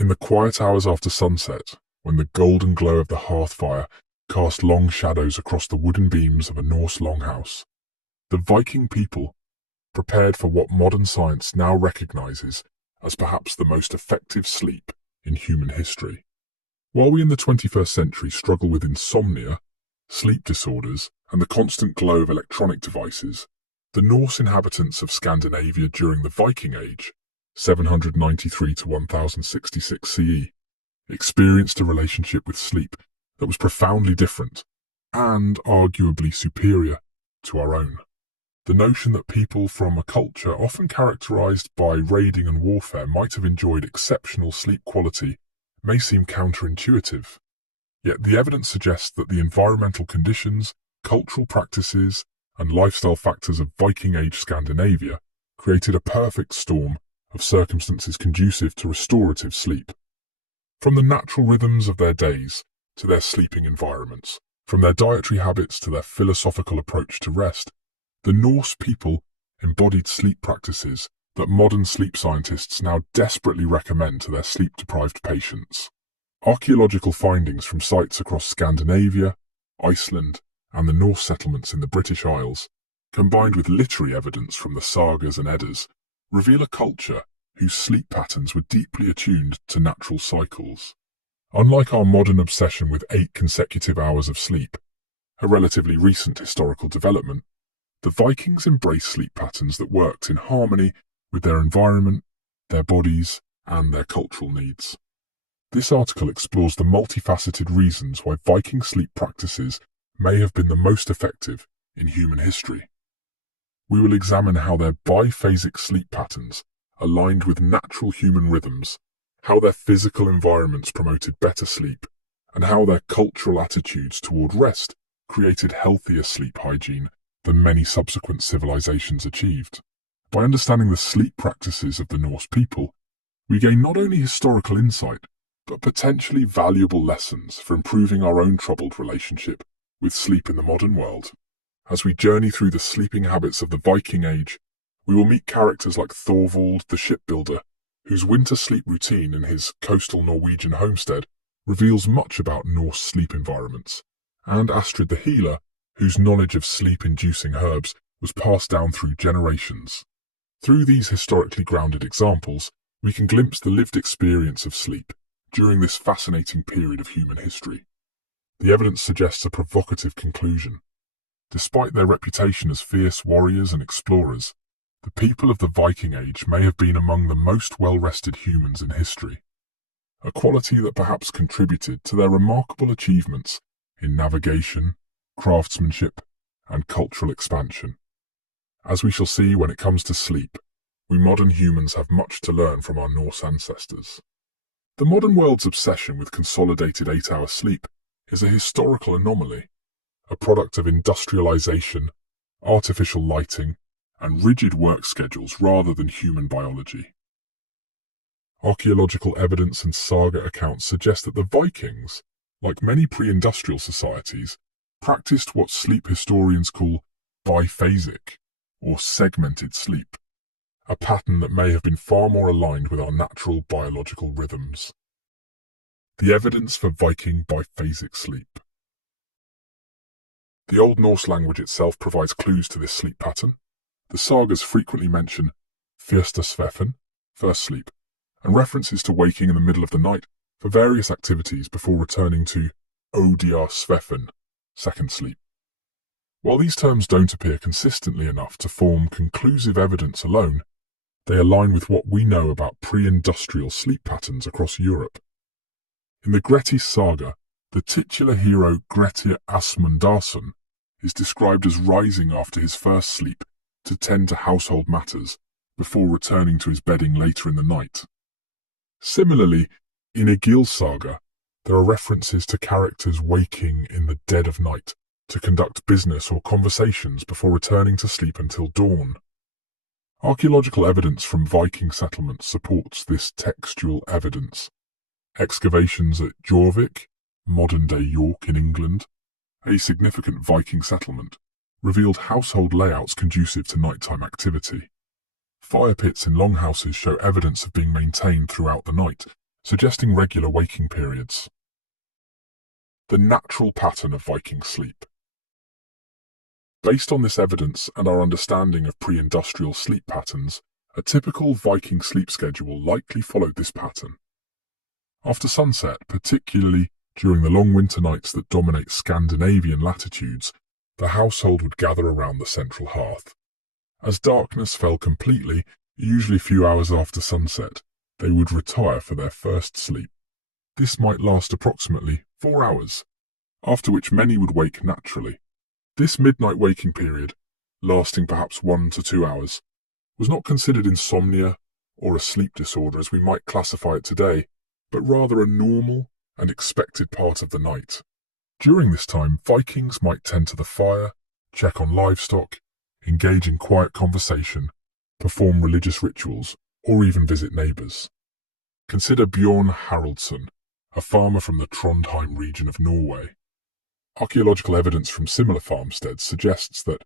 In the quiet hours after sunset, when the golden glow of the hearth fire cast long shadows across the wooden beams of a Norse longhouse, the Viking people prepared for what modern science now recognizes as perhaps the most effective sleep in human history. While we in the 21st century struggle with insomnia, sleep disorders, and the constant glow of electronic devices, the Norse inhabitants of Scandinavia during the Viking Age, 793 to 1066 CE, experienced a relationship with sleep that was profoundly different and arguably superior to our own. The notion that people from a culture often characterized by raiding and warfare might have enjoyed exceptional sleep quality may seem counterintuitive. Yet the evidence suggests that the environmental conditions, cultural practices, and lifestyle factors of Viking Age Scandinavia created a perfect storm of circumstances conducive to restorative sleep. From the natural rhythms of their days to their sleeping environments, from their dietary habits to their philosophical approach to rest, the Norse people embodied sleep practices that modern sleep scientists now desperately recommend to their sleep-deprived patients. Archaeological findings from sites across Scandinavia, Iceland, and the Norse settlements in the British Isles, combined with literary evidence from the sagas and Eddas, reveal a culture whose sleep patterns were deeply attuned to natural cycles. Unlike our modern obsession with 8 consecutive hours of sleep, a relatively recent historical development, the Vikings embraced sleep patterns that worked in harmony with their environment, their bodies, and their cultural needs. This article explores the multifaceted reasons why Viking sleep practices may have been the most effective in human history. We will examine how their biphasic sleep patterns aligned with natural human rhythms, how their physical environments promoted better sleep, and how their cultural attitudes toward rest created healthier sleep hygiene than many subsequent civilizations achieved. By understanding the sleep practices of the Norse people, we gain not only historical insight, but potentially valuable lessons for improving our own troubled relationship with sleep in the modern world. As we journey through the sleeping habits of the Viking Age, we will meet characters like Thorvald the shipbuilder, whose winter sleep routine in his coastal Norwegian homestead reveals much about Norse sleep environments, and Astrid the healer, whose knowledge of sleep-inducing herbs was passed down through generations. Through these historically grounded examples, we can glimpse the lived experience of sleep during this fascinating period of human history. The evidence suggests a provocative conclusion. Despite their reputation as fierce warriors and explorers, the people of the Viking Age may have been among the most well-rested humans in history, a quality that perhaps contributed to their remarkable achievements in navigation, craftsmanship, and cultural expansion. As we shall see when it comes to sleep, we modern humans have much to learn from our Norse ancestors. The modern world's obsession with consolidated 8-hour sleep is a historical anomaly, a product of industrialization, artificial lighting, and rigid work schedules rather than human biology. Archaeological evidence and saga accounts suggest that the Vikings, like many pre-industrial societies, practiced what sleep historians call biphasic, or segmented sleep, a pattern that may have been far more aligned with our natural biological rhythms. The evidence for Viking biphasic sleep. The Old Norse language itself provides clues to this sleep pattern. The sagas frequently mention fyrsta svefn, first sleep, and references to waking in the middle of the night for various activities before returning to odia svefn, second sleep. While these terms don't appear consistently enough to form conclusive evidence alone, they align with what we know about pre-industrial sleep patterns across Europe. In the Grettis saga, the titular hero Grettir Asmundarson is described as rising after his first sleep to tend to household matters before returning to his bedding later in the night. Similarly, in Egil's saga, there are references to characters waking in the dead of night to conduct business or conversations before returning to sleep until dawn. Archaeological evidence from Viking settlements supports this textual evidence. Excavations at Jorvik, modern-day York in England, a significant Viking settlement, revealed household layouts conducive to nighttime activity. Fire pits in longhouses show evidence of being maintained throughout the night, suggesting regular waking periods. The natural pattern of Viking sleep. Based on this evidence and our understanding of pre-industrial sleep patterns, a typical Viking sleep schedule likely followed this pattern. After sunset, particularly during the long winter nights that dominate Scandinavian latitudes, the household would gather around the central hearth. As darkness fell completely, usually a few hours after sunset, they would retire for their first sleep. This might last approximately 4 hours, after which many would wake naturally. This midnight waking period, lasting perhaps 1 to 2 hours, was not considered insomnia or a sleep disorder as we might classify it today, but rather a normal and expected part of the night. During this time, Vikings might tend to the fire, check on livestock, engage in quiet conversation, perform religious rituals, or even visit neighbours. Consider Bjorn Haraldsson, a farmer from the Trondheim region of Norway. Archaeological evidence from similar farmsteads suggests that,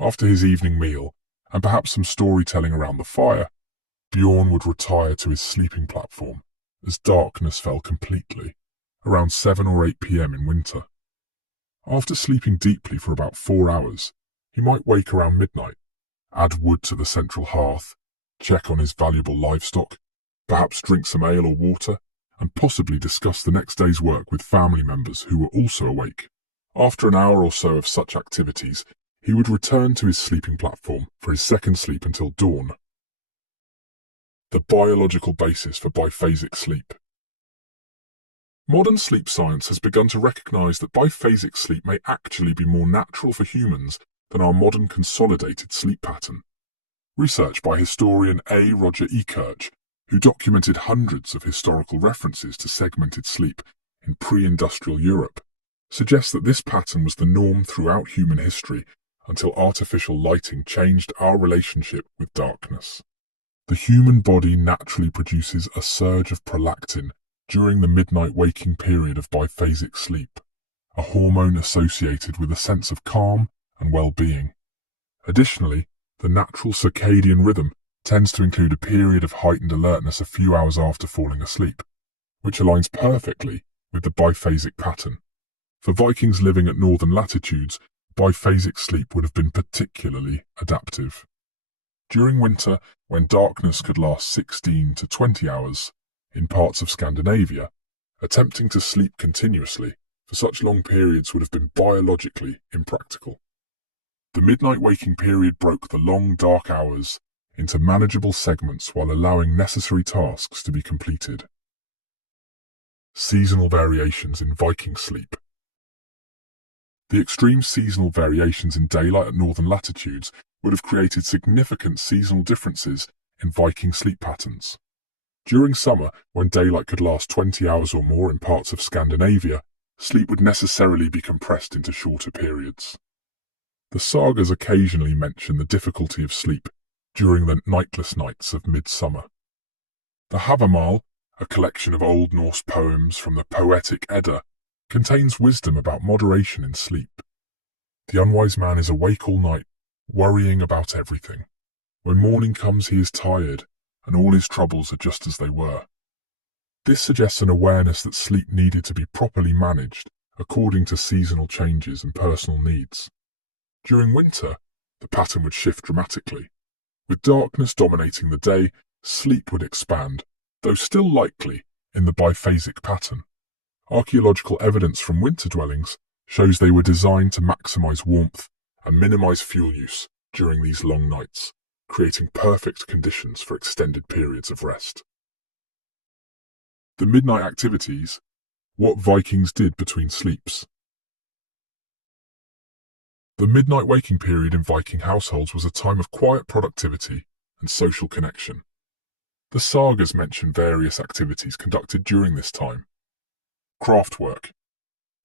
after his evening meal, and perhaps some storytelling around the fire, Bjorn would retire to his sleeping platform as darkness fell completely, around 7 or 8 p.m. in winter. After sleeping deeply for about 4 hours, he might wake around midnight, add wood to the central hearth, check on his valuable livestock, perhaps drink some ale or water, and possibly discuss the next day's work with family members who were also awake. After an hour or so of such activities, he would return to his sleeping platform for his second sleep until dawn. The biological basis for biphasic sleep. Modern sleep science has begun to recognize that biphasic sleep may actually be more natural for humans than our modern consolidated sleep pattern. Research by historian A. Roger Ekirch, who documented hundreds of historical references to segmented sleep in pre-industrial Europe, suggests that this pattern was the norm throughout human history until artificial lighting changed our relationship with darkness. The human body naturally produces a surge of prolactin during the midnight waking period of biphasic sleep, a hormone associated with a sense of calm and well-being. Additionally, the natural circadian rhythm tends to include a period of heightened alertness a few hours after falling asleep, which aligns perfectly with the biphasic pattern. For Vikings living at northern latitudes, biphasic sleep would have been particularly adaptive. During winter, when darkness could last 16 to 20 hours, in parts of Scandinavia, attempting to sleep continuously for such long periods would have been biologically impractical. The midnight waking period broke the long, dark hours into manageable segments while allowing necessary tasks to be completed. Seasonal variations in Viking sleep. The extreme seasonal variations in daylight at northern latitudes would have created significant seasonal differences in Viking sleep patterns. During summer, when daylight could last 20 hours or more in parts of Scandinavia, sleep would necessarily be compressed into shorter periods. The sagas occasionally mention the difficulty of sleep during the nightless nights of midsummer. The Havamal, a collection of Old Norse poems from the Poetic Edda, contains wisdom about moderation in sleep. The unwise man is awake all night, worrying about everything. When morning comes, he is tired, and all his troubles are just as they were. This suggests an awareness that sleep needed to be properly managed according to seasonal changes and personal needs. During winter, the pattern would shift dramatically. With darkness dominating the day, sleep would expand, though still likely in the biphasic pattern. Archaeological evidence from winter dwellings shows they were designed to maximize warmth and minimize fuel use during these long nights, creating perfect conditions for extended periods of rest. The midnight activities, what Vikings did between sleeps. The midnight waking period in Viking households was a time of quiet productivity and social connection. The sagas mention various activities conducted during this time. Craftwork.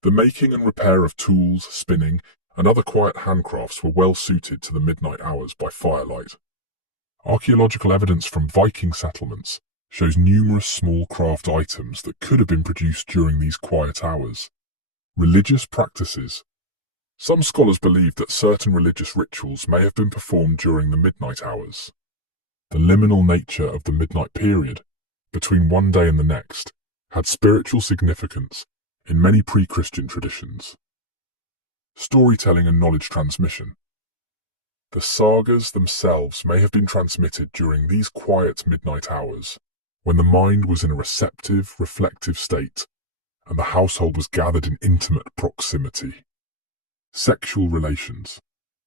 The making and repair of tools, spinning, and other quiet handcrafts were well suited to the midnight hours by firelight. Archaeological evidence from Viking settlements shows numerous small craft items that could have been produced during these quiet hours. Religious practices. Some scholars believe that certain religious rituals may have been performed during the midnight hours. The liminal nature of the midnight period, between one day and the next, had spiritual significance in many pre-Christian traditions. Storytelling and knowledge transmission. The sagas themselves may have been transmitted during these quiet midnight hours, when the mind was in a receptive, reflective state, and the household was gathered in intimate proximity. Sexual relations.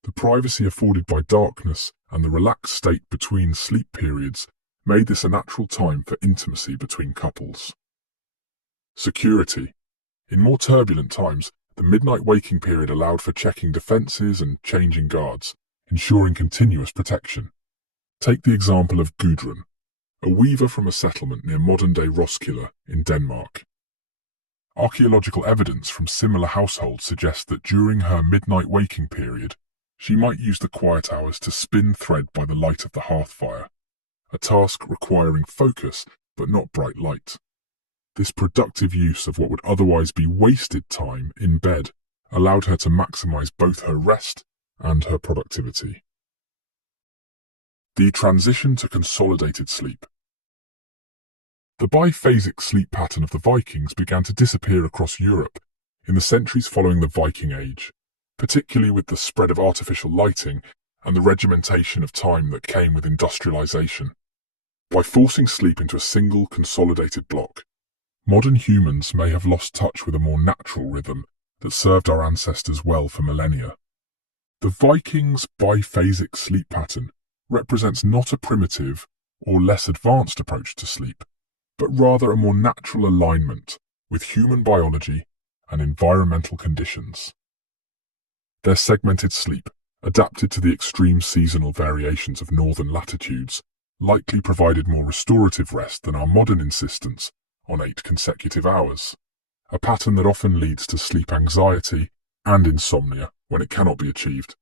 The privacy afforded by darkness and the relaxed state between sleep periods made this a natural time for intimacy between couples. Security. In more turbulent times, the midnight waking period allowed for checking defences and changing guards, ensuring continuous protection. Take the example of Gudrun, a weaver from a settlement near modern-day Roskilde in Denmark. Archaeological evidence from similar households suggests that during her midnight waking period, she might use the quiet hours to spin thread by the light of the hearth fire, a task requiring focus but not bright light. This productive use of what would otherwise be wasted time in bed allowed her to maximize both her rest and her productivity. The transition to consolidated sleep. The biphasic sleep pattern of the Vikings began to disappear across Europe in the centuries following the Viking Age, particularly with the spread of artificial lighting and the regimentation of time that came with industrialization. By forcing sleep into a single consolidated block, modern humans may have lost touch with a more natural rhythm that served our ancestors well for millennia. The Vikings' biphasic sleep pattern represents not a primitive or less advanced approach to sleep, but rather a more natural alignment with human biology and environmental conditions. Their segmented sleep, adapted to the extreme seasonal variations of northern latitudes, likely provided more restorative rest than our modern insistence on 8 consecutive hours, a pattern that often leads to sleep anxiety and insomnia when it cannot be achieved.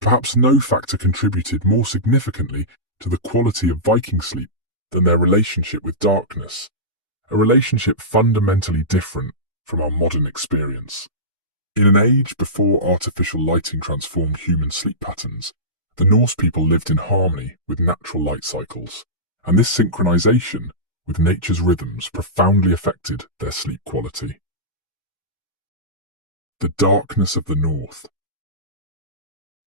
Perhaps no factor contributed more significantly to the quality of Viking sleep than their relationship with darkness, a relationship fundamentally different from our modern experience. In an age before artificial lighting transformed human sleep patterns, the Norse people lived in harmony with natural light cycles, and this synchronization with nature's rhythms profoundly affected their sleep quality. The darkness of the North.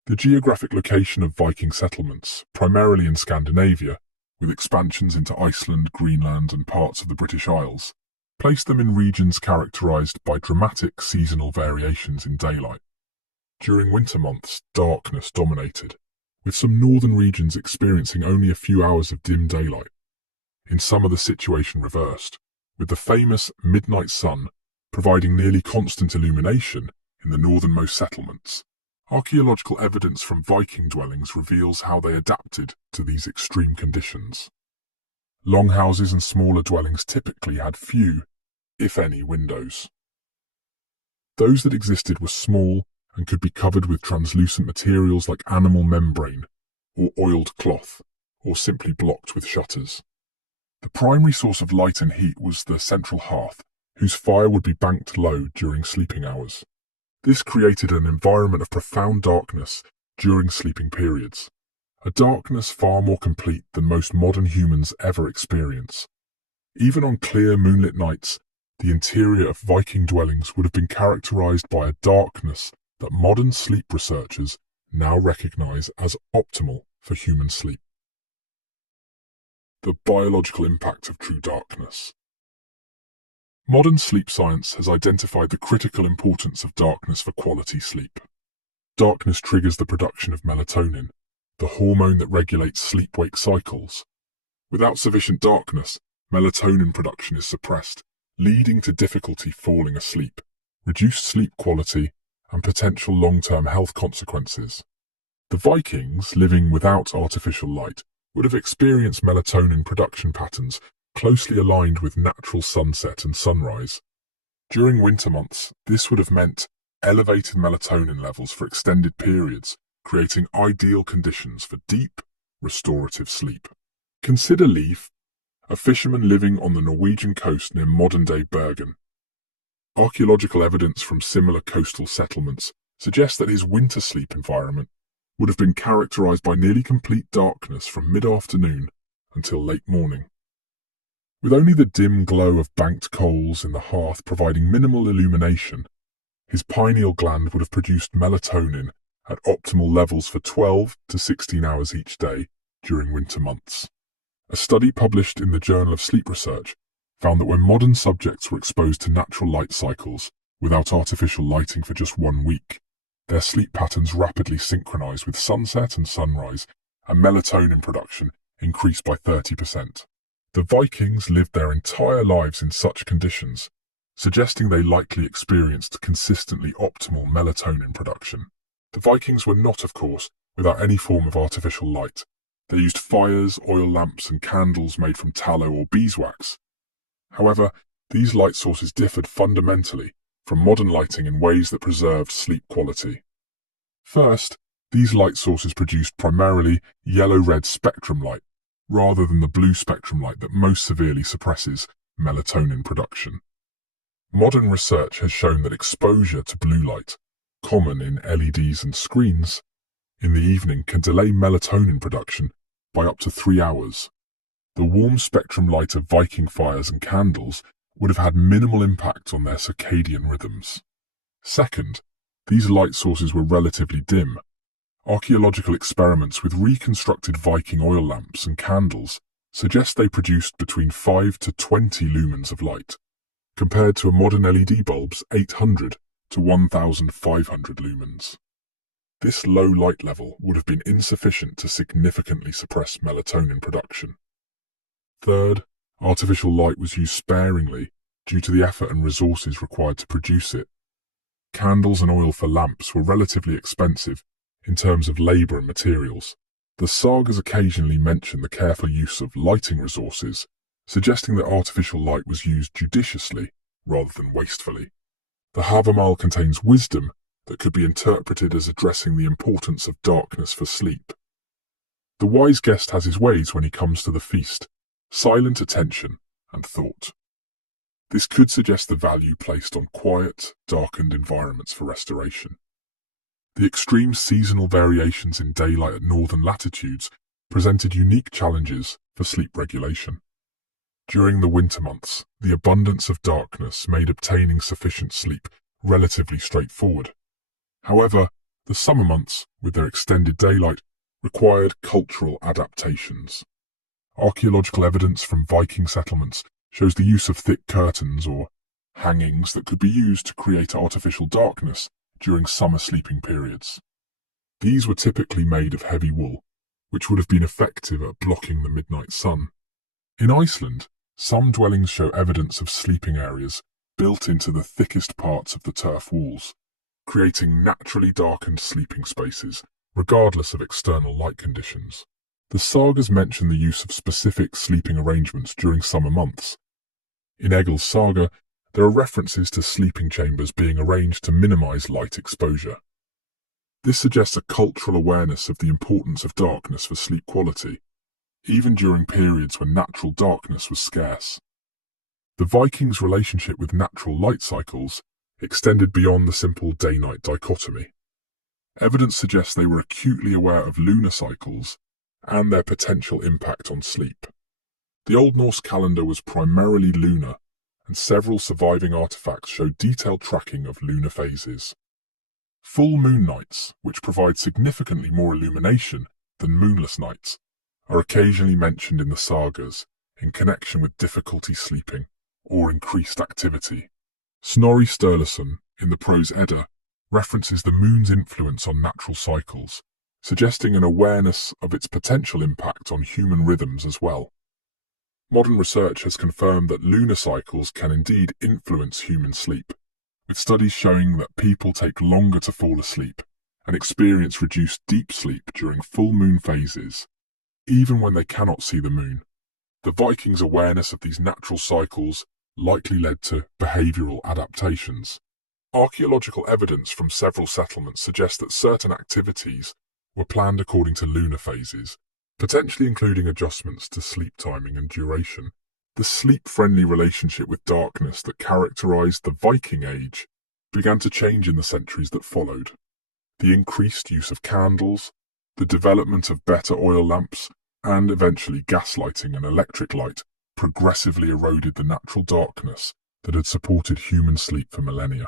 The geographic location of Viking settlements, primarily in Scandinavia, with expansions into Iceland, Greenland, and parts of the British Isles, placed them in regions characterized by dramatic seasonal variations in daylight. During winter months, darkness dominated, with some northern regions experiencing only a few hours of dim daylight. In summer, the situation reversed, with the famous midnight sun providing nearly constant illumination in the northernmost settlements. Archaeological evidence from Viking dwellings reveals how they adapted to these extreme conditions. Longhouses and smaller dwellings typically had few, if any, windows. Those that existed were small and could be covered with translucent materials like animal membrane or oiled cloth, or simply blocked with shutters. The primary source of light and heat was the central hearth, whose fire would be banked low during sleeping hours. This created an environment of profound darkness during sleeping periods, a darkness far more complete than most modern humans ever experience. Even on clear moonlit nights, the interior of Viking dwellings would have been characterized by a darkness that modern sleep researchers now recognize as optimal for human sleep. The biological impact of true darkness. Modern sleep science has identified the critical importance of darkness for quality sleep. Darkness triggers the production of melatonin, the hormone that regulates sleep-wake cycles. Without sufficient darkness, melatonin production is suppressed, leading to difficulty falling asleep, reduced sleep quality, and potential long-term health consequences. The Vikings, living without artificial light, would have experienced melatonin production patterns closely aligned with natural sunset and sunrise. During winter months, this would have meant elevated melatonin levels for extended periods, creating ideal conditions for deep, restorative sleep. Consider Leif, a fisherman living on the Norwegian coast near modern-day Bergen. Archaeological evidence from similar coastal settlements suggests that his winter sleep environment would have been characterized by nearly complete darkness from mid-afternoon until late morning. With only the dim glow of banked coals in the hearth providing minimal illumination, his pineal gland would have produced melatonin at optimal levels for 12 to 16 hours each day during winter months. A study published in the Journal of Sleep Research found that when modern subjects were exposed to natural light cycles without artificial lighting for just 1 week, their sleep patterns rapidly synchronized with sunset and sunrise, and melatonin production increased by 30%. The Vikings lived their entire lives in such conditions, suggesting they likely experienced consistently optimal melatonin production. The Vikings were not, of course, without any form of artificial light. They used fires, oil lamps, and candles made from tallow or beeswax. However, these light sources differed fundamentally from modern lighting in ways that preserved sleep quality. First, these light sources produced primarily yellow-red spectrum light, rather than the blue spectrum light that most severely suppresses melatonin production. Modern research has shown that exposure to blue light, common in LEDs and screens, in the evening can delay melatonin production by up to 3 hours. The warm spectrum light of Viking fires and candles would have had minimal impact on their circadian rhythms. Second, these light sources were relatively dim. Archaeological experiments with reconstructed Viking oil lamps and candles suggest they produced between 5 to 20 lumens of light, compared to a modern LED bulb's 800 to 1,500 lumens. This low light level would have been insufficient to significantly suppress melatonin production. Third, artificial light was used sparingly due to the effort and resources required to produce it. Candles and oil for lamps were relatively expensive in terms of labor and materials. The sagas occasionally mention the careful use of lighting resources, suggesting that artificial light was used judiciously rather than wastefully. The Havamal contains wisdom that could be interpreted as addressing the importance of darkness for sleep. The wise guest has his ways when he comes to the feast, silent attention and thought. This could suggest the value placed on quiet, darkened environments for restoration. The extreme seasonal variations in daylight at northern latitudes presented unique challenges for sleep regulation. During the winter months, the abundance of darkness made obtaining sufficient sleep relatively straightforward. However, the summer months, with their extended daylight, required cultural adaptations. Archaeological evidence from Viking settlements shows the use of thick curtains or hangings that could be used to create artificial darkness during summer sleeping periods. These were typically made of heavy wool, which would have been effective at blocking the midnight sun. In Iceland, some dwellings show evidence of sleeping areas built into the thickest parts of the turf walls, creating naturally darkened sleeping spaces, regardless of external light conditions. The sagas mention the use of specific sleeping arrangements during summer months. In Egil's saga, there are references to sleeping chambers being arranged to minimize light exposure. This suggests a cultural awareness of the importance of darkness for sleep quality, even during periods when natural darkness was scarce. The Vikings' relationship with natural light cycles extended beyond the simple day-night dichotomy. Evidence suggests they were acutely aware of lunar cycles and their potential impact on sleep. The Old Norse calendar was primarily lunar, and several surviving artifacts show detailed tracking of lunar phases. Full moon nights, which provide significantly more illumination than moonless nights, are occasionally mentioned in the sagas in connection with difficulty sleeping or increased activity. Snorri Sturluson, in the Prose Edda, references the moon's influence on natural cycles, suggesting an awareness of its potential impact on human rhythms as well. Modern research has confirmed that lunar cycles can indeed influence human sleep, with studies showing that people take longer to fall asleep and experience reduced deep sleep during full moon phases, even when they cannot see the moon. The Vikings' awareness of these natural cycles likely led to behavioral adaptations. Archaeological evidence from several settlements suggests that certain activities were planned according to lunar phases, potentially including adjustments to sleep timing and duration. The sleep-friendly relationship with darkness that characterized the Viking Age began to change in the centuries that followed. The increased use of candles, the development of better oil lamps, and eventually gaslighting and electric light progressively eroded the natural darkness that had supported human sleep for millennia.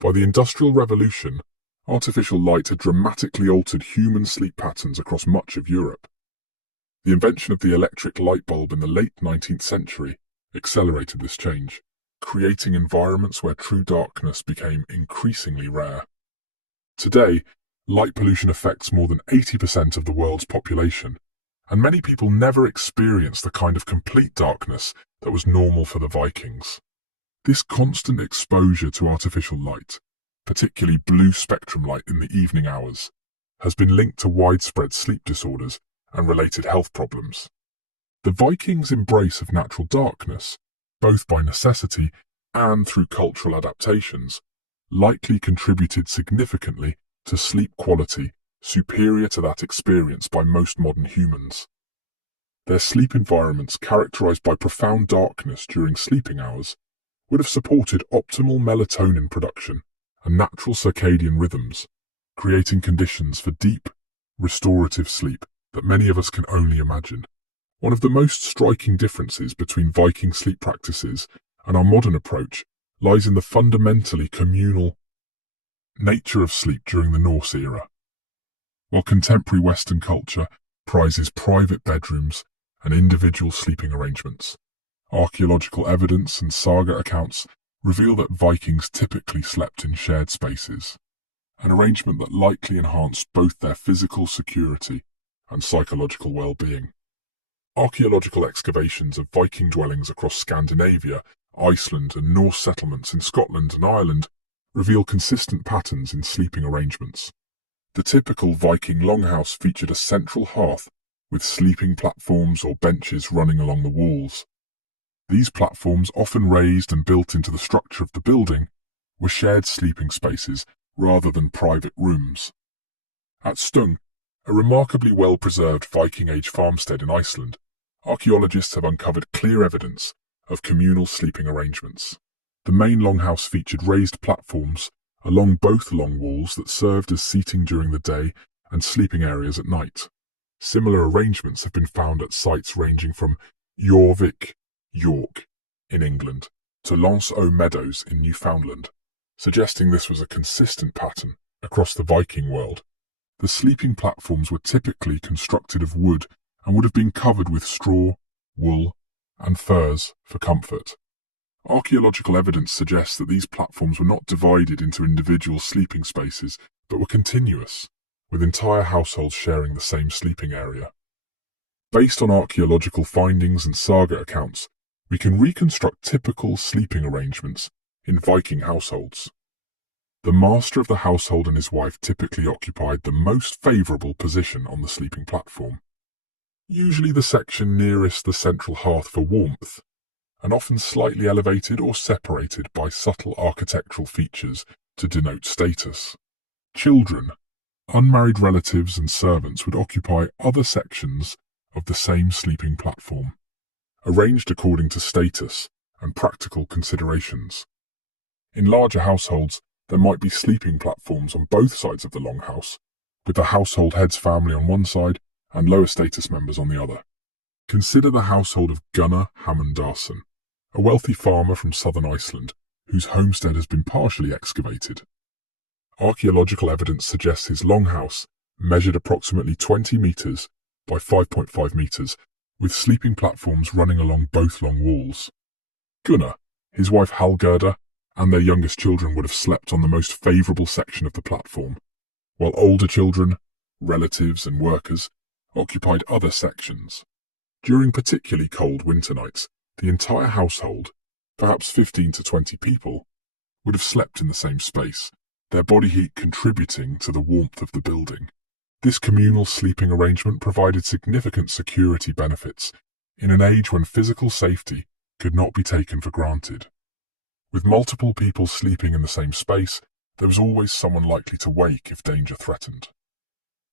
By the Industrial Revolution, artificial light had dramatically altered human sleep patterns across much of Europe. The invention of the electric light bulb in the late 19th century accelerated this change, creating environments where true darkness became increasingly rare. Today, light pollution affects more than 80% of the world's population, and many people never experience the kind of complete darkness that was normal for the Vikings. This constant exposure to artificial light, particularly blue spectrum light in the evening hours, has been linked to widespread sleep disorders and related health problems. The Vikings' embrace of natural darkness, both by necessity and through cultural adaptations, likely contributed significantly to sleep quality superior to that experienced by most modern humans. Their sleep environments, characterized by profound darkness during sleeping hours, would have supported optimal melatonin production and natural circadian rhythms, creating conditions for deep, restorative sleep that many of us can only imagine. One of the most striking differences between Viking sleep practices and our modern approach lies in the fundamentally communal nature of sleep during the Norse era. While contemporary Western culture prizes private bedrooms and individual sleeping arrangements, archaeological evidence and saga accounts reveal that Vikings typically slept in shared spaces, an arrangement that likely enhanced both their physical security and psychological well-being. Archaeological excavations of Viking dwellings across Scandinavia, Iceland, and Norse settlements in Scotland and Ireland reveal consistent patterns in sleeping arrangements. The typical Viking longhouse featured a central hearth with sleeping platforms or benches running along the walls. These platforms, often raised and built into the structure of the building, were shared sleeping spaces rather than private rooms. At Stung, a remarkably well-preserved Viking-age farmstead in Iceland, archaeologists have uncovered clear evidence of communal sleeping arrangements. The main longhouse featured raised platforms along both long walls that served as seating during the day and sleeping areas at night. Similar arrangements have been found at sites ranging from Jorvik, York, in England, to Lance aux Meadows in Newfoundland, suggesting this was a consistent pattern across the Viking world. The sleeping platforms were typically constructed of wood and would have been covered with straw, wool, and furs for comfort. Archaeological evidence suggests that these platforms were not divided into individual sleeping spaces, but were continuous, with entire households sharing the same sleeping area. Based on archaeological findings and saga accounts, we can reconstruct typical sleeping arrangements in Viking households. The master of the household and his wife typically occupied the most favorable position on the sleeping platform, usually the section nearest the central hearth for warmth, and often slightly elevated or separated by subtle architectural features to denote status. Children, unmarried relatives and servants would occupy other sections of the same sleeping platform, arranged according to status and practical considerations. In larger households, there might be sleeping platforms on both sides of the longhouse, with the household head's family on one side and lower status members on the other. Consider the household of Gunnar Hammundarson, a wealthy farmer from southern Iceland, whose homestead has been partially excavated. Archaeological evidence suggests his longhouse measured approximately 20 meters by 5.5 meters, with sleeping platforms running along both long walls. Gunnar, his wife Hallgerda, and their youngest children would have slept on the most favorable section of the platform, while older children, relatives, and workers occupied other sections. During particularly cold winter nights, the entire household, perhaps 15 to 20 people, would have slept in the same space, their body heat contributing to the warmth of the building. This communal sleeping arrangement provided significant security benefits in an age when physical safety could not be taken for granted. With multiple people sleeping in the same space, there was always someone likely to wake if danger threatened.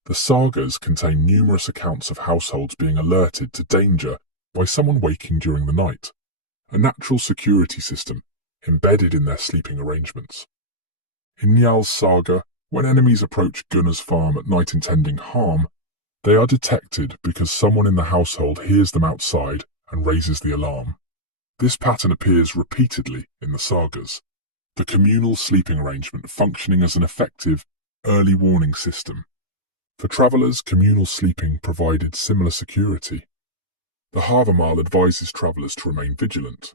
The sagas contain numerous accounts of households being alerted to danger by someone waking during the night, a natural security system embedded in their sleeping arrangements. In Njal's saga, when enemies approach Gunnar's farm at night intending harm, they are detected because someone in the household hears them outside and raises the alarm. This pattern appears repeatedly in the sagas, the communal sleeping arrangement functioning as an effective early warning system. For travellers, communal sleeping provided similar security. The Havamal advises travellers to remain vigilant.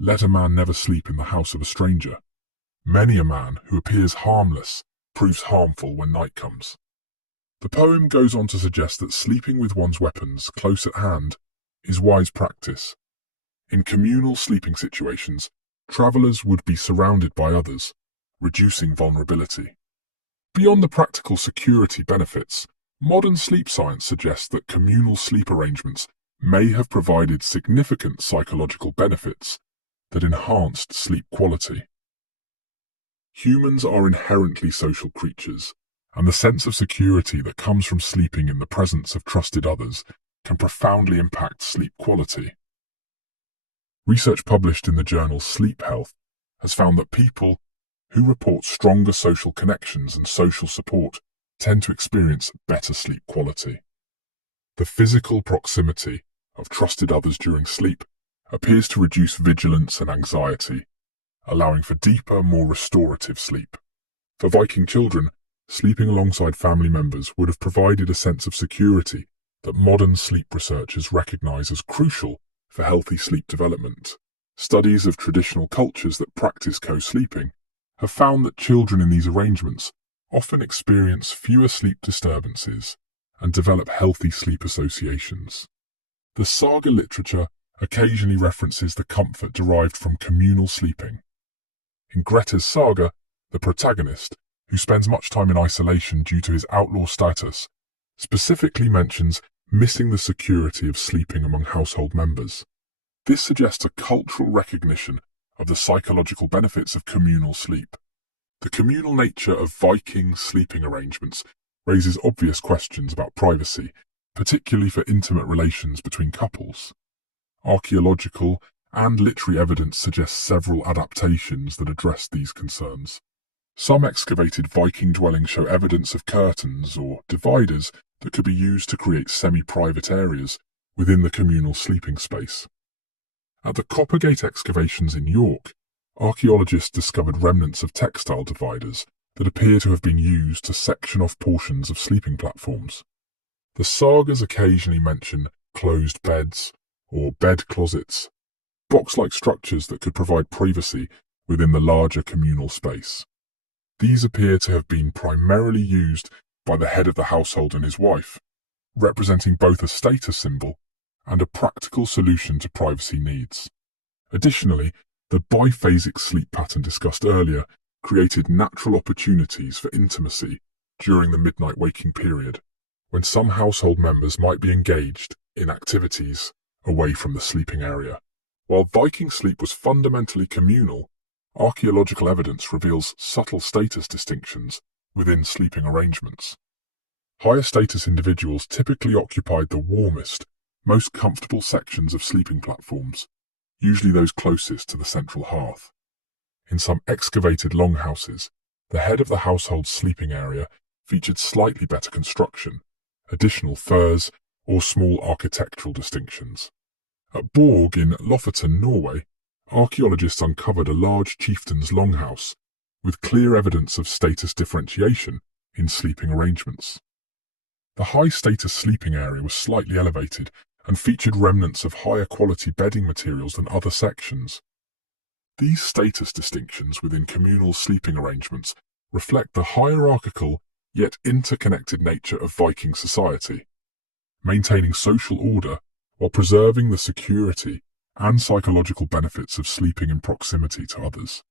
Let a man never sleep in the house of a stranger. Many a man who appears harmless proves harmful when night comes. The poem goes on to suggest that sleeping with one's weapons close at hand is wise practice. In communal sleeping situations, travellers would be surrounded by others, reducing vulnerability. Beyond the practical security benefits, modern sleep science suggests that communal sleep arrangements may have provided significant psychological benefits that enhanced sleep quality. Humans are inherently social creatures, and the sense of security that comes from sleeping in the presence of trusted others can profoundly impact sleep quality. Research published in the journal Sleep Health has found that people who report stronger social connections and social support tend to experience better sleep quality. The physical proximity of trusted others during sleep appears to reduce vigilance and anxiety, allowing for deeper, more restorative sleep. For Viking children, sleeping alongside family members would have provided a sense of security that modern sleep researchers recognize as crucial for healthy sleep development. Studies of traditional cultures that practice co-sleeping have found that children in these arrangements often experience fewer sleep disturbances and develop healthy sleep associations. The saga literature occasionally references the comfort derived from communal sleeping. In Grettir's saga, the protagonist, who spends much time in isolation due to his outlaw status, specifically mentions missing the security of sleeping among household members. This suggests a cultural recognition of the psychological benefits of communal sleep. The communal nature of Viking sleeping arrangements raises obvious questions about privacy, particularly for intimate relations between couples. Archaeological and literary evidence suggests several adaptations that address these concerns. Some excavated Viking dwellings show evidence of curtains or dividers that could be used to create semi-private areas within the communal sleeping space. At the Coppergate excavations in York, archaeologists discovered remnants of textile dividers that appear to have been used to section off portions of sleeping platforms. The sagas occasionally mention closed beds or bed closets, box-like structures that could provide privacy within the larger communal space. These appear to have been primarily used by the head of the household and his wife, representing both a status symbol and a practical solution to privacy needs. Additionally, the biphasic sleep pattern discussed earlier created natural opportunities for intimacy during the midnight waking period, when some household members might be engaged in activities away from the sleeping area. While Viking sleep was fundamentally communal, archaeological evidence reveals subtle status distinctions within sleeping arrangements. Higher status individuals typically occupied the warmest, most comfortable sections of sleeping platforms, usually those closest to the central hearth. In some excavated longhouses, the head of the household's sleeping area featured slightly better construction, additional furs, or small architectural distinctions. At Borg in Lofoten, Norway, archaeologists uncovered a large chieftain's longhouse with clear evidence of status differentiation in sleeping arrangements. The high-status sleeping area was slightly elevated and featured remnants of higher quality bedding materials than other sections. These status distinctions within communal sleeping arrangements reflect the hierarchical yet interconnected nature of Viking society, maintaining social order while preserving the security and psychological benefits of sleeping in proximity to others.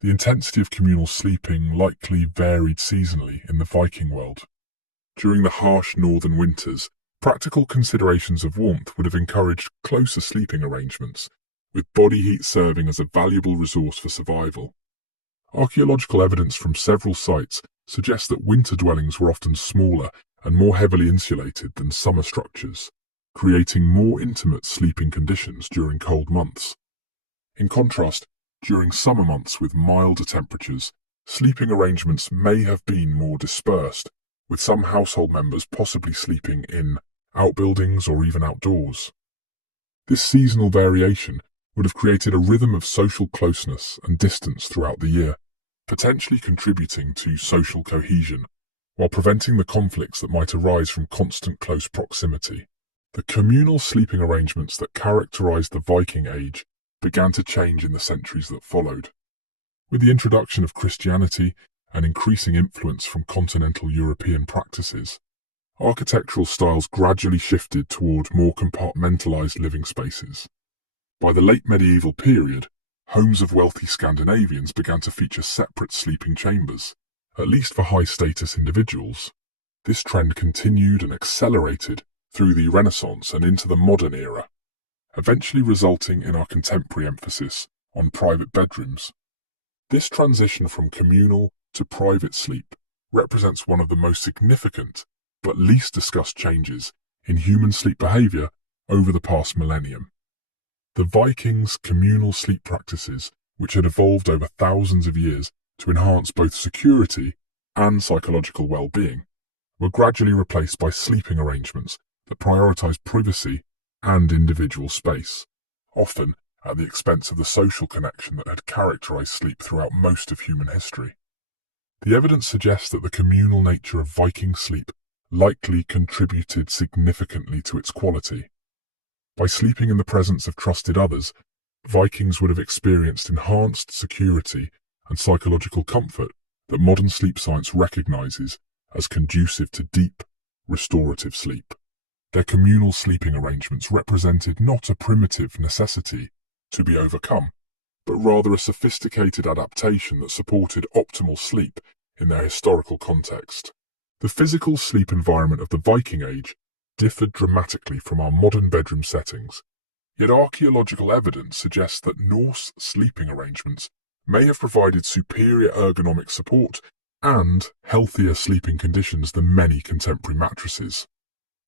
The intensity of communal sleeping likely varied seasonally in the Viking world. During the harsh northern winters, practical considerations of warmth would have encouraged closer sleeping arrangements, with body heat serving as a valuable resource for survival. Archaeological evidence from several sites suggests that winter dwellings were often smaller and more heavily insulated than summer structures, creating more intimate sleeping conditions during cold months. In contrast, during summer months with milder temperatures, sleeping arrangements may have been more dispersed, with some household members possibly sleeping in outbuildings or even outdoors. This seasonal variation would have created a rhythm of social closeness and distance throughout the year, potentially contributing to social cohesion, while preventing the conflicts that might arise from constant close proximity. The communal sleeping arrangements that characterized the Viking Age began to change in the centuries that followed. With the introduction of Christianity and increasing influence from continental European practices, architectural styles gradually shifted toward more compartmentalized living spaces. By the late medieval period, homes of wealthy Scandinavians began to feature separate sleeping chambers, at least for high-status individuals. This trend continued and accelerated through the Renaissance and into the modern era, eventually resulting in our contemporary emphasis on private bedrooms. This transition from communal to private sleep represents one of the most significant but least discussed changes in human sleep behavior over the past millennium. The Vikings' communal sleep practices, which had evolved over thousands of years to enhance both security and psychological well-being, were gradually replaced by sleeping arrangements that prioritize privacy and individual space, often at the expense of the social connection that had characterized sleep throughout most of human history. The evidence suggests that the communal nature of Viking sleep likely contributed significantly to its quality. By sleeping in the presence of trusted others, Vikings would have experienced enhanced security and psychological comfort that modern sleep science recognizes as conducive to deep, restorative sleep. Their communal sleeping arrangements represented not a primitive necessity to be overcome, but rather a sophisticated adaptation that supported optimal sleep in their historical context. The physical sleep environment of the Viking Age differed dramatically from our modern bedroom settings, yet archaeological evidence suggests that Norse sleeping arrangements may have provided superior ergonomic support and healthier sleeping conditions than many contemporary mattresses.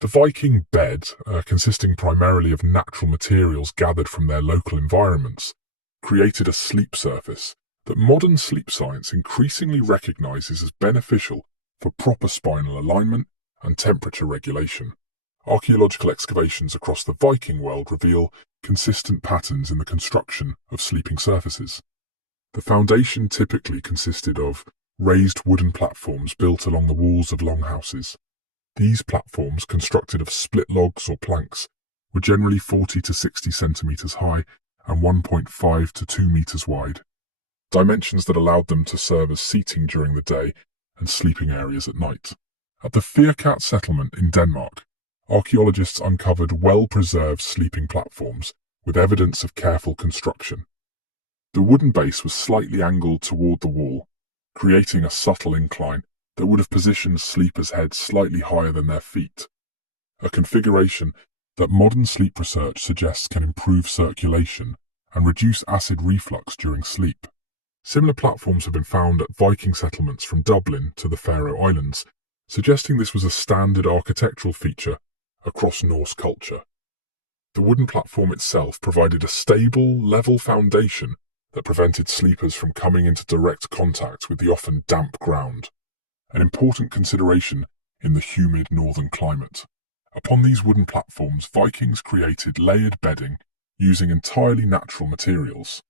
The Viking bed, consisting primarily of natural materials gathered from their local environments, created a sleep surface that modern sleep science increasingly recognizes as beneficial for proper spinal alignment and temperature regulation. Archaeological excavations across the Viking world reveal consistent patterns in the construction of sleeping surfaces. The foundation typically consisted of raised wooden platforms built along the walls of longhouses. These platforms, constructed of split logs or planks, were generally 40 to 60 centimeters high and 1.5 to 2 meters wide, dimensions that allowed them to serve as seating during the day and sleeping areas at night. At the Firkat settlement in Denmark, archaeologists uncovered well-preserved sleeping platforms with evidence of careful construction. The wooden base was slightly angled toward the wall, creating a subtle incline that would have positioned sleepers' heads slightly higher than their feet, a configuration that modern sleep research suggests can improve circulation and reduce acid reflux during sleep. Similar platforms have been found at Viking settlements from Dublin to the Faroe Islands, suggesting this was a standard architectural feature across Norse culture. The wooden platform itself provided a stable, level foundation that prevented sleepers from coming into direct contact with the often damp ground, an important consideration in the humid northern climate. Upon these wooden platforms, Vikings created layered bedding using entirely natural materials.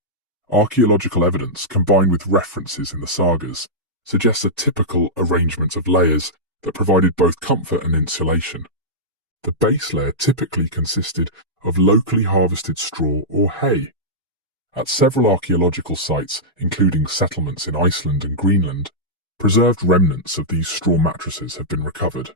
Archaeological evidence, combined with references in the sagas, suggests a typical arrangement of layers that provided both comfort and insulation. The base layer typically consisted of locally harvested straw or hay. At several archaeological sites, including settlements in Iceland and Greenland, preserved remnants of these straw mattresses have been recovered.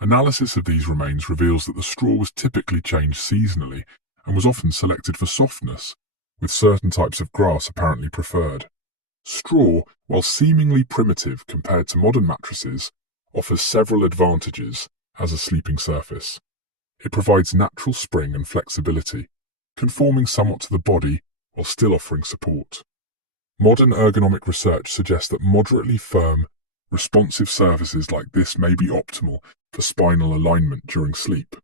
Analysis of these remains reveals that the straw was typically changed seasonally and was often selected for softness, with certain types of grass apparently preferred. Straw, while seemingly primitive compared to modern mattresses, offers several advantages as a sleeping surface. It provides natural spring and flexibility, conforming somewhat to the body while still offering support. Modern ergonomic research suggests that moderately firm, responsive surfaces like this may be optimal for spinal alignment during sleep.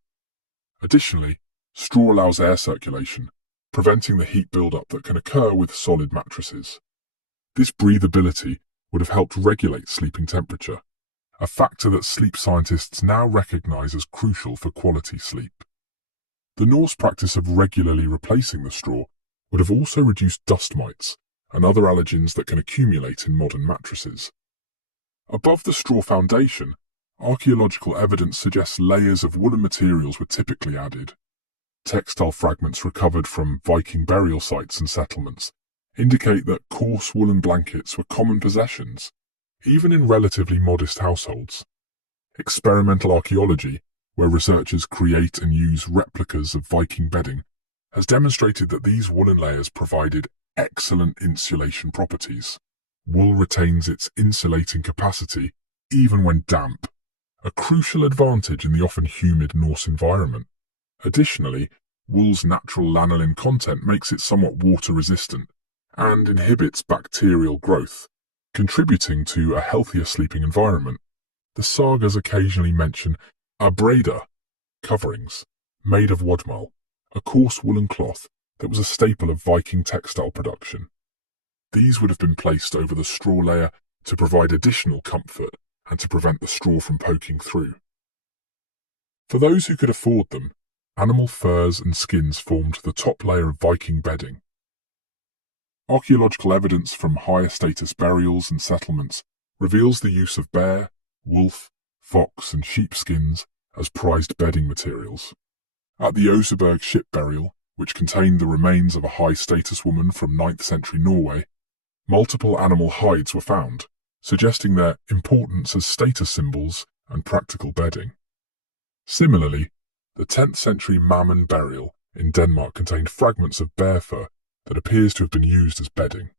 Additionally, straw allows air circulation, preventing the heat buildup that can occur with solid mattresses. This breathability would have helped regulate sleeping temperature, a factor that sleep scientists now recognize as crucial for quality sleep. The Norse practice of regularly replacing the straw would have also reduced dust mites and other allergens that can accumulate in modern mattresses. Above the straw foundation, archaeological evidence suggests layers of woolen materials were typically added. Textile fragments recovered from Viking burial sites and settlements indicate that coarse woolen blankets were common possessions, even in relatively modest households. Experimental archaeology, where researchers create and use replicas of Viking bedding, has demonstrated that these woolen layers provided excellent insulation properties. Wool retains its insulating capacity even when damp, a crucial advantage in the often humid Norse environment. Additionally, wool's natural lanolin content makes it somewhat water-resistant and inhibits bacterial growth, contributing to a healthier sleeping environment. The sagas occasionally mention abreda, coverings, made of wadmal, a coarse woolen cloth that was a staple of Viking textile production. These would have been placed over the straw layer to provide additional comfort and to prevent the straw from poking through. For those who could afford them, animal furs and skins formed the top layer of Viking bedding. Archaeological evidence from higher status burials and settlements reveals the use of bear, wolf, fox and sheep skins as prized bedding materials. At the Oseberg ship burial, which contained the remains of a high-status woman from 9th century Norway, multiple animal hides were found, suggesting their importance as status symbols and practical bedding. Similarly, the 10th century Mammon burial in Denmark contained fragments of bear fur that appears to have been used as bedding.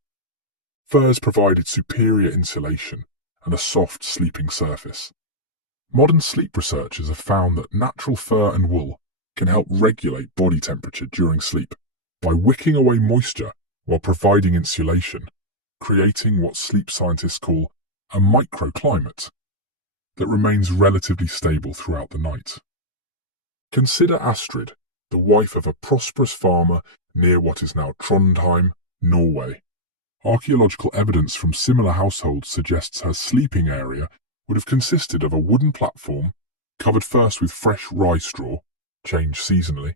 Furs provided superior insulation and a soft sleeping surface. Modern sleep researchers have found that natural fur and wool can help regulate body temperature during sleep by wicking away moisture while providing insulation, creating what sleep scientists call a microclimate that remains relatively stable throughout the night. Consider Astrid, the wife of a prosperous farmer near what is now Trondheim, Norway. Archaeological evidence from similar households suggests her sleeping area would have consisted of a wooden platform covered first with fresh rye straw, changed seasonally,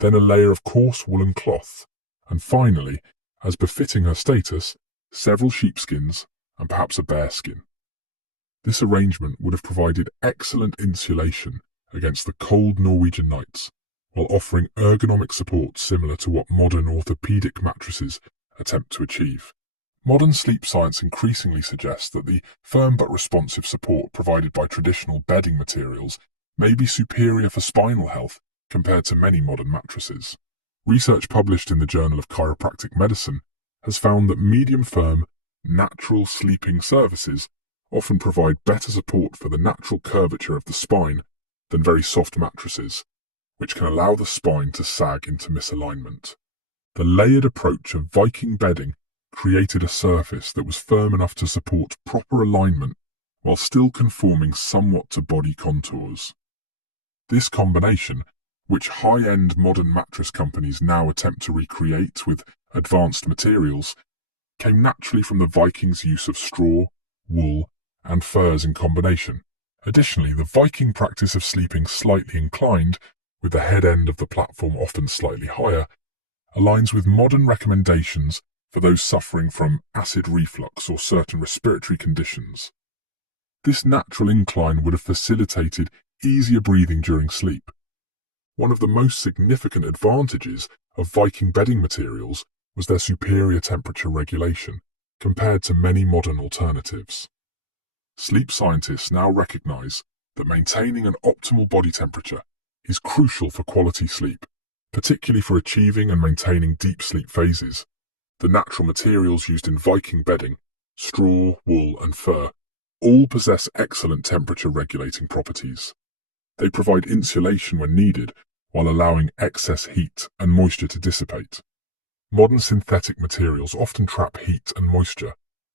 then a layer of coarse woolen cloth, and finally, as befitting her status, several sheepskins and perhaps a bearskin. This arrangement would have provided excellent insulation against the cold Norwegian nights, while offering ergonomic support similar to what modern orthopedic mattresses attempt to achieve. Modern sleep science increasingly suggests that the firm but responsive support provided by traditional bedding materials may be superior for spinal health compared to many modern mattresses. Research published in the Journal of Chiropractic Medicine has found that medium-firm, natural sleeping surfaces often provide better support for the natural curvature of the spine than very soft mattresses, which can allow the spine to sag into misalignment. The layered approach of Viking bedding created a surface that was firm enough to support proper alignment while still conforming somewhat to body contours. This combination, which high-end modern mattress companies now attempt to recreate with advanced materials, came naturally from the Vikings' use of straw, wool, and furs in combination. Additionally, the Viking practice of sleeping slightly inclined, with the head end of the platform often slightly higher, aligns with modern recommendations for those suffering from acid reflux or certain respiratory conditions. This natural incline would have facilitated easier breathing during sleep. One of the most significant advantages of Viking bedding materials was their superior temperature regulation compared to many modern alternatives. Sleep scientists now recognize that maintaining an optimal body temperature is crucial for quality sleep, particularly for achieving and maintaining deep sleep phases. The natural materials used in Viking bedding, straw, wool, and fur, all possess excellent temperature regulating properties. They provide insulation when needed, while allowing excess heat and moisture to dissipate. Modern synthetic materials often trap heat and moisture,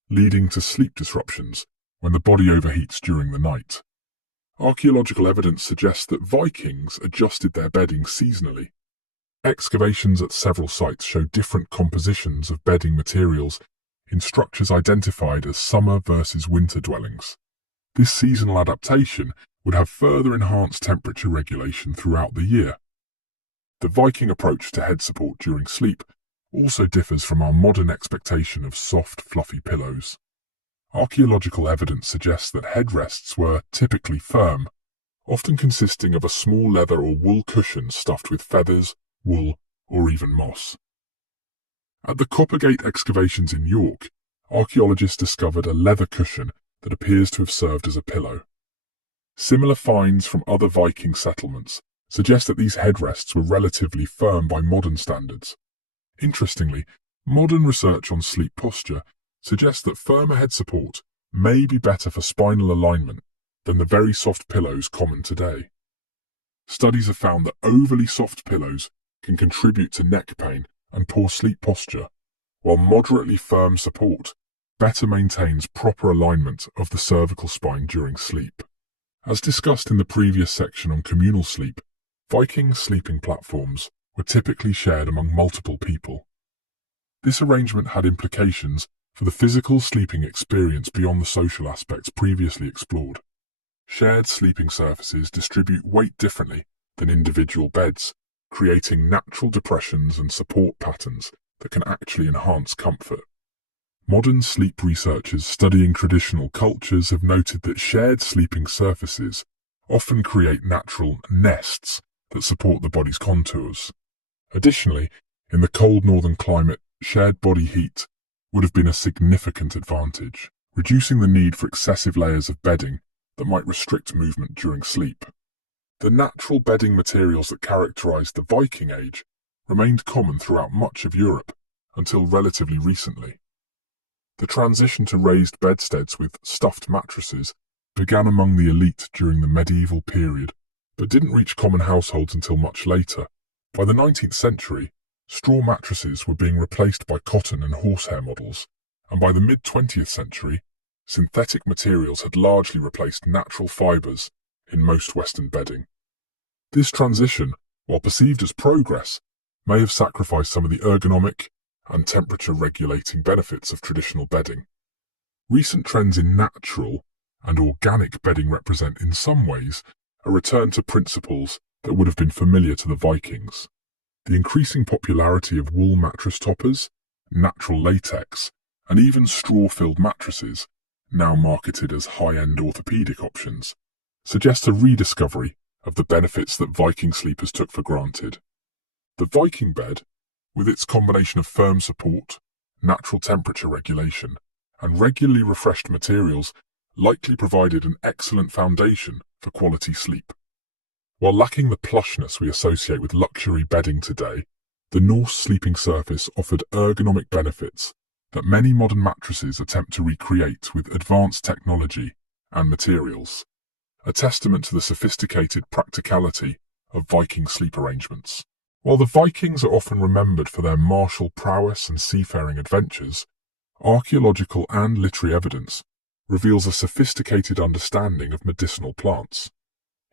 leading to sleep disruptions when the body overheats during the night. Archaeological evidence suggests that Vikings adjusted their bedding seasonally. Excavations at several sites show different compositions of bedding materials in structures identified as summer versus winter dwellings. This seasonal adaptation would have further enhanced temperature regulation throughout the year. The Viking approach to head support during sleep also differs from our modern expectation of soft, fluffy pillows. Archaeological evidence suggests that headrests were typically firm, often consisting of a small leather or wool cushion stuffed with feathers, wool, or even moss. At the Coppergate excavations in York, archaeologists discovered a leather cushion that appears to have served as a pillow. Similar finds from other Viking settlements suggest that these headrests were relatively firm by modern standards. Interestingly, modern research on sleep posture suggests that firmer head support may be better for spinal alignment than the very soft pillows common today. Studies have found that overly soft pillows can contribute to neck pain and poor sleep posture, while moderately firm support better maintains proper alignment of the cervical spine during sleep. As discussed in the previous section on communal sleep, Viking sleeping platforms were typically shared among multiple people. This arrangement had implications for the physical sleeping experience beyond the social aspects previously explored. Shared sleeping surfaces distribute weight differently than individual beds, creating natural depressions and support patterns that can actually enhance comfort. Modern sleep researchers studying traditional cultures have noted that shared sleeping surfaces often create natural nests that support the body's contours. Additionally, in the cold northern climate, shared body heat would have been a significant advantage, reducing the need for excessive layers of bedding that might restrict movement during sleep. The natural bedding materials that characterized the Viking Age remained common throughout much of Europe until relatively recently. The transition to raised bedsteads with stuffed mattresses began among the elite during the medieval period, but didn't reach common households until much later. By the 19th century, straw mattresses were being replaced by cotton and horsehair models, and by the mid-20th century, synthetic materials had largely replaced natural fibers in most Western bedding. This transition, while perceived as progress, may have sacrificed some of the ergonomic and temperature-regulating benefits of traditional bedding. Recent trends in natural and organic bedding represent, in some ways, a return to principles that would have been familiar to the Vikings. The increasing popularity of wool mattress toppers, natural latex, and even straw-filled mattresses, now marketed as high-end orthopedic options, suggests a rediscovery of the benefits that Viking sleepers took for granted. The Viking bed, with its combination of firm support, natural temperature regulation, and regularly refreshed materials, likely provided an excellent foundation for quality sleep. While lacking the plushness we associate with luxury bedding today, the Norse sleeping surface offered ergonomic benefits that many modern mattresses attempt to recreate with advanced technology and materials, a testament to the sophisticated practicality of Viking sleep arrangements. While the Vikings are often remembered for their martial prowess and seafaring adventures, archaeological and literary evidence reveals a sophisticated understanding of medicinal plants,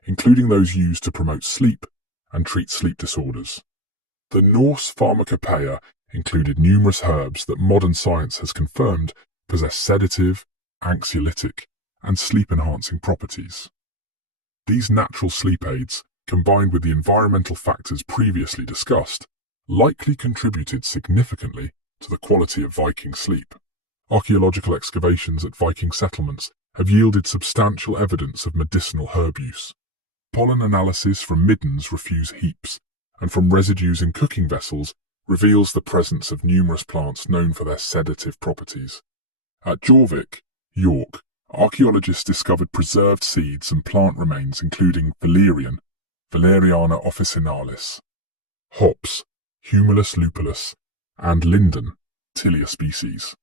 including those used to promote sleep and treat sleep disorders. The Norse pharmacopoeia included numerous herbs that modern science has confirmed possess sedative, anxiolytic, and sleep-enhancing properties. These natural sleep aids, combined with the environmental factors previously discussed, likely contributed significantly to the quality of Viking sleep. Archaeological excavations at Viking settlements have yielded substantial evidence of medicinal herb use. Pollen analysis from middens refuse heaps, and from residues in cooking vessels reveals the presence of numerous plants known for their sedative properties. At Jorvik, York, archaeologists discovered preserved seeds and plant remains including valerian, Valeriana officinalis, hops, Humulus lupulus, and linden, Tilia species,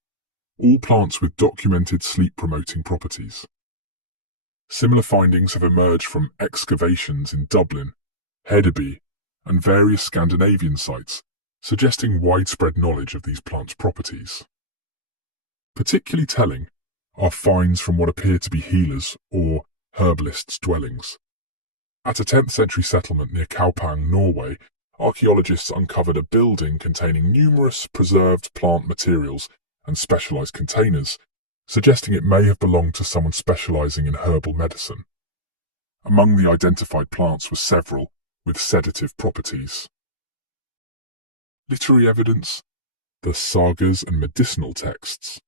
all plants with documented sleep-promoting properties. Similar findings have emerged from excavations in Dublin, Hedeby, and various Scandinavian sites, suggesting widespread knowledge of these plants' properties. Particularly telling are finds from what appear to be healers' or herbalists' dwellings. At a 10th century settlement near Kaupang, Norway, archaeologists uncovered a building containing numerous preserved plant materials and specialized containers, suggesting it may have belonged to someone specializing in herbal medicine. Among the identified plants were several with sedative properties. Literary evidence, the sagas and medicinal texts.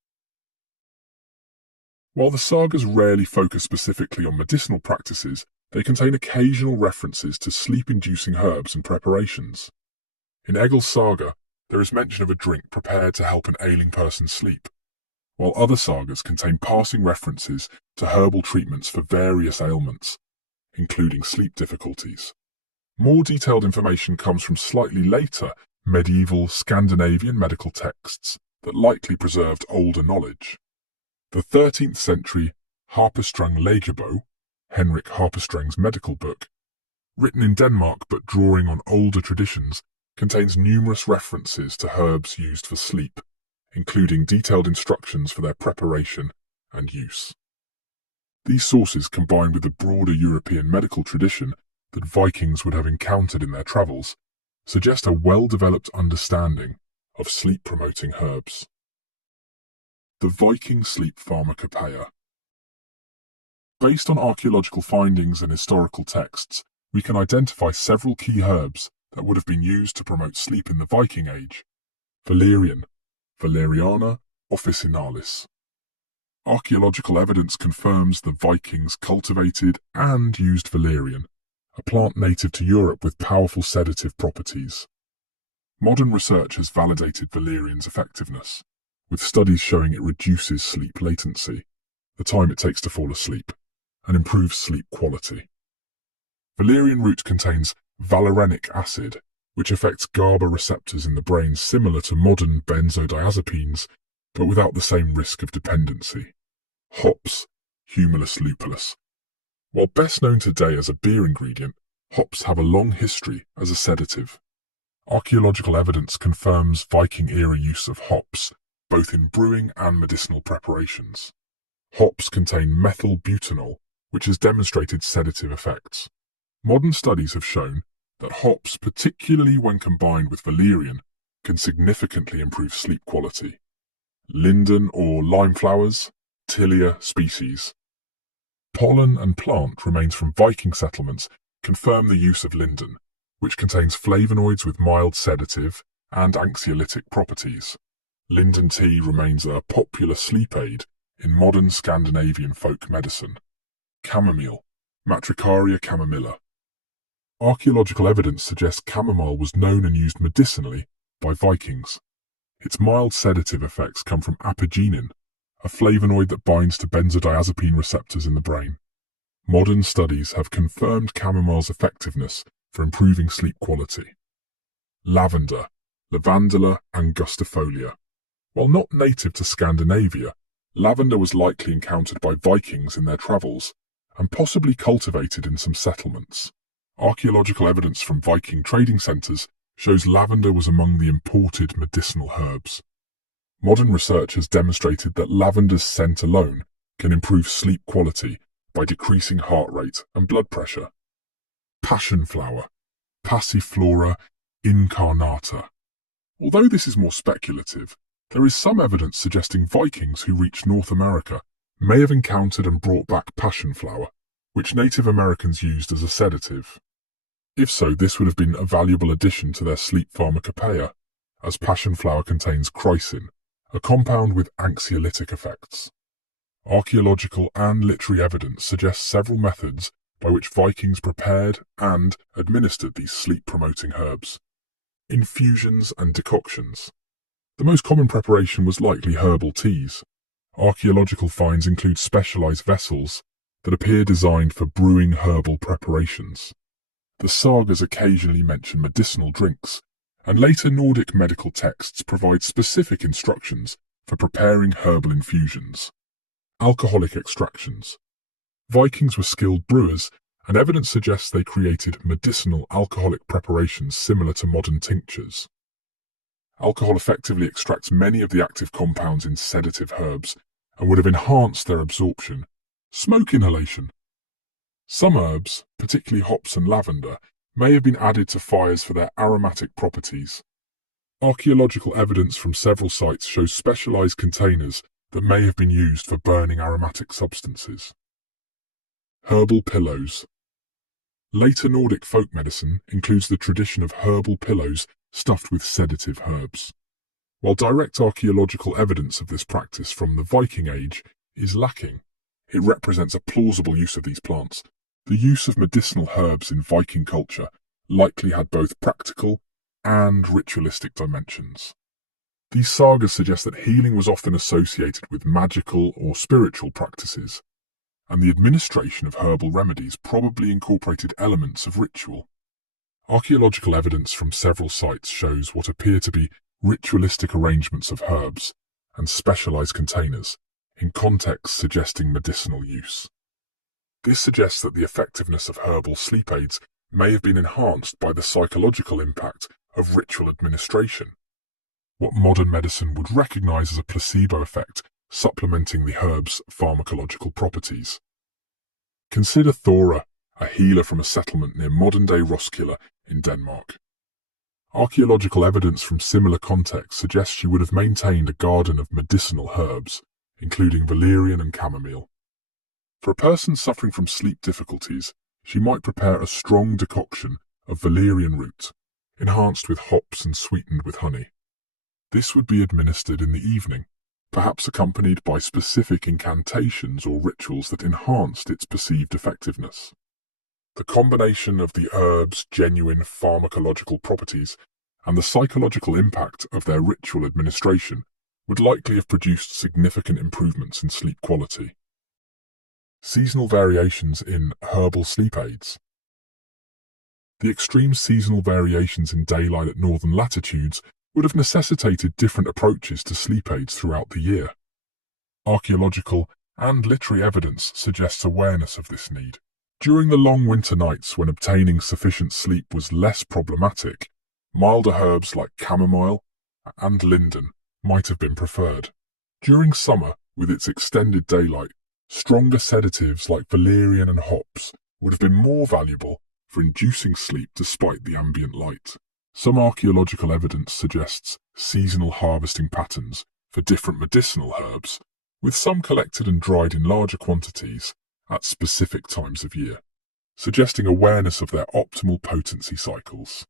While the sagas rarely focus specifically on medicinal practices, they contain occasional references to sleep-inducing herbs and preparations. In Egil's saga, there is mention of a drink prepared to help an ailing person sleep, while other sagas contain passing references to herbal treatments for various ailments, including sleep difficulties. More detailed information comes from slightly later medieval Scandinavian medical texts that likely preserved older knowledge. The 13th century Harpestrang Lægebog, Henrik Harpestrang's medical book, written in Denmark but drawing on older traditions, contains numerous references to herbs used for sleep, including detailed instructions for their preparation and use. These sources, combined with the broader European medical tradition that Vikings would have encountered in their travels, suggest a well-developed understanding of sleep-promoting herbs. The Viking sleep pharmacopoeia. Based on archaeological findings and historical texts, we can identify several key herbs that would have been used to promote sleep in the Viking Age. Valerian, Valeriana officinalis. Archaeological evidence confirms the Vikings cultivated and used valerian, a plant native to Europe with powerful sedative properties. Modern research has validated valerian's effectiveness, with studies showing it reduces sleep latency, the time it takes to fall asleep, and improves sleep quality. Valerian root contains valerianic acid, which affects GABA receptors in the brain similar to modern benzodiazepines, but without the same risk of dependency. Hops, Humulus lupulus. While best known today as a beer ingredient, hops have a long history as a sedative. Archaeological evidence confirms Viking-era use of hops, both in brewing and medicinal preparations. Hops contain methyl butanol, which has demonstrated sedative effects. Modern studies have shown that hops, particularly when combined with valerian, can significantly improve sleep quality. Linden or lime flowers, Tilia species. Pollen and plant remains from Viking settlements confirm the use of linden, which contains flavonoids with mild sedative and anxiolytic properties. Linden tea remains a popular sleep aid in modern Scandinavian folk medicine. Chamomile, Matricaria chamomilla. Archaeological evidence suggests chamomile was known and used medicinally by Vikings. Its mild sedative effects come from apigenin, a flavonoid that binds to benzodiazepine receptors in the brain. Modern studies have confirmed chamomile's effectiveness for improving sleep quality. Lavender, Lavandula angustifolia. While not native to Scandinavia, lavender was likely encountered by Vikings in their travels and possibly cultivated in some settlements. Archaeological evidence from Viking trading centres shows lavender was among the imported medicinal herbs. Modern research has demonstrated that lavender's scent alone can improve sleep quality by decreasing heart rate and blood pressure. Passion flower, Passiflora incarnata. Although this is more speculative, there is some evidence suggesting Vikings who reached North America may have encountered and brought back passion flower, which Native Americans used as a sedative. If so, this would have been a valuable addition to their sleep pharmacopoeia, as passion flower contains chrysin, a compound with anxiolytic effects. Archaeological and literary evidence suggests several methods by which Vikings prepared and administered these sleep-promoting herbs. Infusions and decoctions. The most common preparation was likely herbal teas. Archaeological finds include specialized vessels that appear designed for brewing herbal preparations. The sagas occasionally mention medicinal drinks, and later Nordic medical texts provide specific instructions for preparing herbal infusions. Alcoholic extractions. Vikings were skilled brewers, and evidence suggests they created medicinal alcoholic preparations similar to modern tinctures. Alcohol effectively extracts many of the active compounds in sedative herbs and would have enhanced their absorption. Smoke inhalation. Some herbs, particularly hops and lavender, may have been added to fires for their aromatic properties. Archaeological evidence from several sites shows specialized containers that may have been used for burning aromatic substances. Herbal pillows. Later Nordic folk medicine includes the tradition of herbal pillows stuffed with sedative herbs. While direct archaeological evidence of this practice from the Viking Age is lacking, it represents a plausible use of these plants. The use of medicinal herbs in Viking culture likely had both practical and ritualistic dimensions. These sagas suggest that healing was often associated with magical or spiritual practices, and the administration of herbal remedies probably incorporated elements of ritual. Archaeological evidence from several sites shows what appear to be ritualistic arrangements of herbs and specialized containers, in context suggesting medicinal use. This suggests that the effectiveness of herbal sleep aids may have been enhanced by the psychological impact of ritual administration, what modern medicine would recognize as a placebo effect supplementing the herb's pharmacological properties. Consider Thora, a healer from a settlement near modern-day Roskilde in Denmark. Archaeological evidence from similar contexts suggests she would have maintained a garden of medicinal herbs, including valerian and chamomile. For a person suffering from sleep difficulties, she might prepare a strong decoction of valerian root, enhanced with hops and sweetened with honey. This would be administered in the evening, perhaps accompanied by specific incantations or rituals that enhanced its perceived effectiveness. The combination of the herb's genuine pharmacological properties and the psychological impact of their ritual administration would likely have produced significant improvements in sleep quality. Seasonal variations in herbal sleep aids. The extreme seasonal variations in daylight at northern latitudes would have necessitated different approaches to sleep aids throughout the year. Archaeological and literary evidence suggests awareness of this need. During the long winter nights when obtaining sufficient sleep was less problematic, milder herbs like chamomile and linden might have been preferred. During summer, with its extended daylight, stronger sedatives like valerian and hops would have been more valuable for inducing sleep despite the ambient light. Some archaeological evidence suggests seasonal harvesting patterns for different medicinal herbs, with some collected and dried in larger quantities at specific times of year, suggesting awareness of their optimal potency cycles.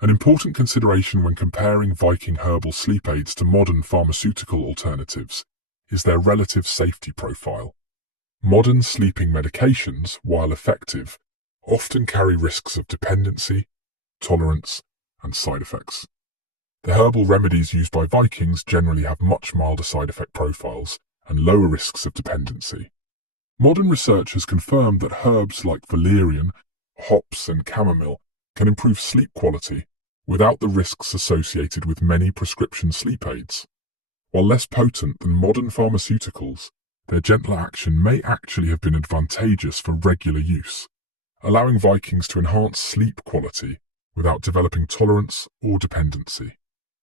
An important consideration when comparing Viking herbal sleep aids to modern pharmaceutical alternatives is their relative safety profile. Modern sleeping medications, while effective, often carry risks of dependency, tolerance, and side effects. The herbal remedies used by Vikings generally have much milder side effect profiles and lower risks of dependency. Modern research has confirmed that herbs like valerian, hops, and chamomile can improve sleep quality without the risks associated with many prescription sleep aids. While less potent than modern pharmaceuticals, their gentler action may actually have been advantageous for regular use, allowing Vikings to enhance sleep quality without developing tolerance or dependency.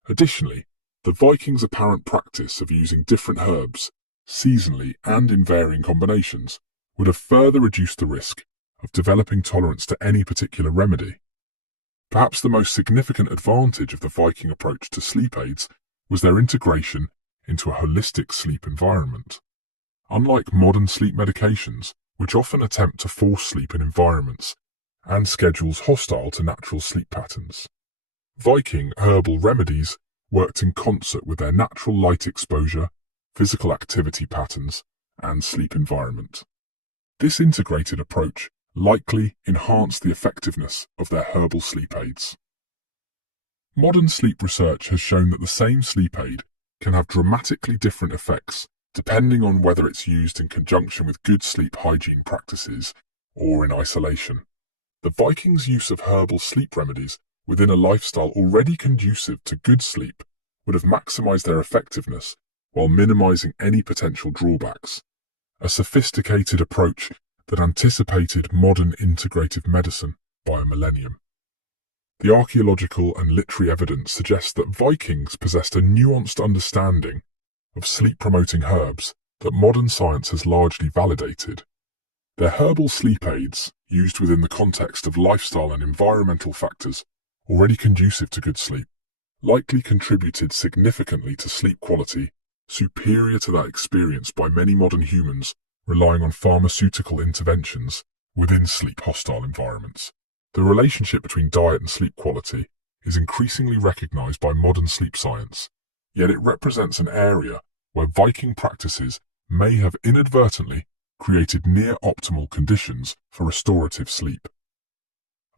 Additionally, the Vikings' apparent practice of using different herbs seasonally and in varying combinations would have further reduced the risk of developing tolerance to any particular remedy. Perhaps the most significant advantage of the Viking approach to sleep aids was their integration into a holistic sleep environment. Unlike modern sleep medications, which often attempt to force sleep in environments and schedules hostile to natural sleep patterns, Viking herbal remedies worked in concert with their natural light exposure, physical activity patterns, and sleep environment. This integrated approach likely enhanced the effectiveness of their herbal sleep aids. Modern sleep research has shown that the same sleep aid can have dramatically different effects depending on whether it's used in conjunction with good sleep hygiene practices or in isolation. The Vikings' use of herbal sleep remedies within a lifestyle already conducive to good sleep would have maximized their effectiveness while minimizing any potential drawbacks, a sophisticated approach that anticipated modern integrative medicine by a millennium. The archaeological and literary evidence suggests that Vikings possessed a nuanced understanding of sleep-promoting herbs that modern science has largely validated. Their herbal sleep aids, used within the context of lifestyle and environmental factors already conducive to good sleep, likely contributed significantly to sleep quality superior to that experienced by many modern humans relying on pharmaceutical interventions within sleep-hostile environments. The relationship between diet and sleep quality is increasingly recognized by modern sleep science, yet it represents an area where Viking practices may have inadvertently created near-optimal conditions for restorative sleep.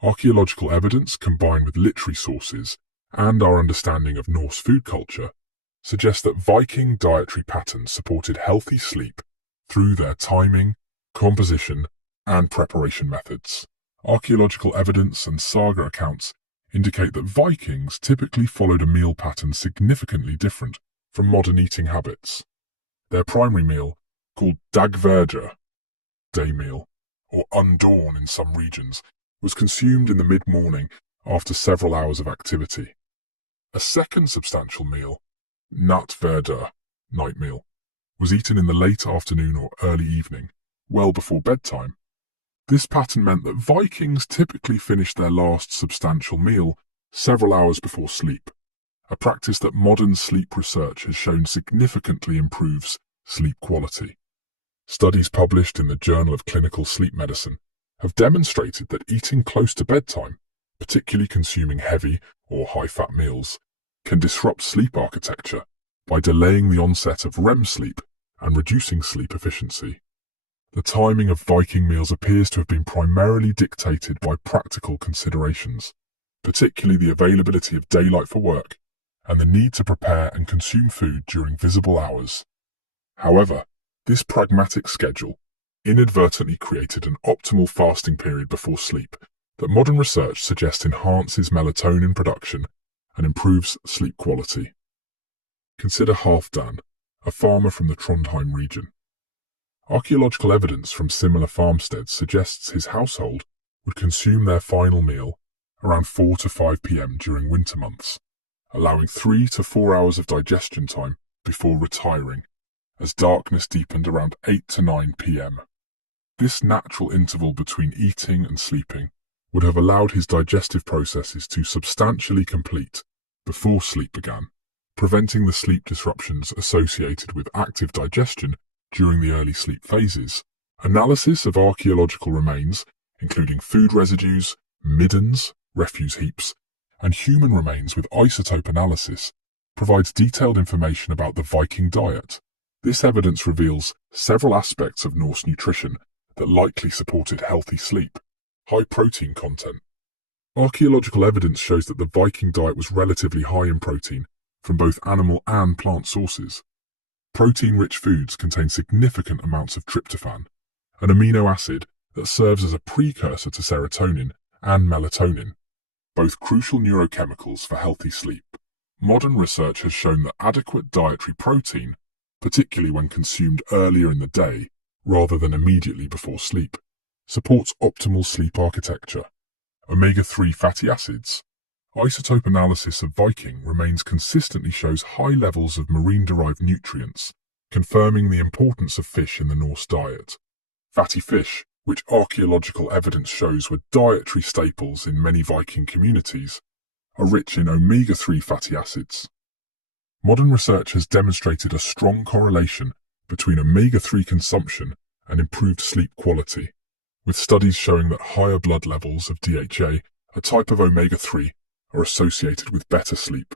Archaeological evidence combined with literary sources and our understanding of Norse food culture suggests that Viking dietary patterns supported healthy sleep through their timing, composition, and preparation methods. Archaeological evidence and saga accounts indicate that Vikings typically followed a meal pattern significantly different from modern eating habits. Their primary meal, called dagverja, day meal, or undawn in some regions, was consumed in the mid-morning after several hours of activity. A second substantial meal, nattverda, night meal, was eaten in the late afternoon or early evening, well before bedtime. This pattern meant that Vikings typically finished their last substantial meal several hours before sleep, a practice that modern sleep research has shown significantly improves sleep quality. Studies published in the Journal of Clinical Sleep Medicine have demonstrated that eating close to bedtime, particularly consuming heavy or high-fat meals, can disrupt sleep architecture by delaying the onset of REM sleep and reducing sleep efficiency. The timing of Viking meals appears to have been primarily dictated by practical considerations, particularly the availability of daylight for work and the need to prepare and consume food during visible hours. However, this pragmatic schedule inadvertently created an optimal fasting period before sleep that modern research suggests enhances melatonin production and improves sleep quality. Consider Halfdan, a farmer from the Trondheim region. Archaeological evidence from similar farmsteads suggests his household would consume their final meal around 4 to 5 p.m. during winter months, allowing 3 to 4 hours of digestion time before retiring, as darkness deepened around 8 to 9 p.m. This natural interval between eating and sleeping would have allowed his digestive processes to substantially complete before sleep began, preventing the sleep disruptions associated with active digestion during the early sleep phases. Analysis of archaeological remains, including food residues, middens, refuse heaps, and human remains with isotope analysis, provides detailed information about the Viking diet. This evidence reveals several aspects of Norse nutrition that likely supported healthy sleep. High protein content. Archaeological evidence shows that the Viking diet was relatively high in protein from both animal and plant sources. Protein-rich foods contain significant amounts of tryptophan, an amino acid that serves as a precursor to serotonin and melatonin, both crucial neurochemicals for healthy sleep. Modern research has shown that adequate dietary protein, particularly when consumed earlier in the day rather than immediately before sleep, supports optimal sleep architecture. Omega-3 fatty acids. Isotope analysis of Viking remains consistently shows high levels of marine-derived nutrients, confirming the importance of fish in the Norse diet. Fatty fish, which archaeological evidence shows were dietary staples in many Viking communities, are rich in omega-3 fatty acids. Modern research has demonstrated a strong correlation between omega-3 consumption and improved sleep quality, with studies showing that higher blood levels of DHA, a type of omega-3, are associated with better sleep.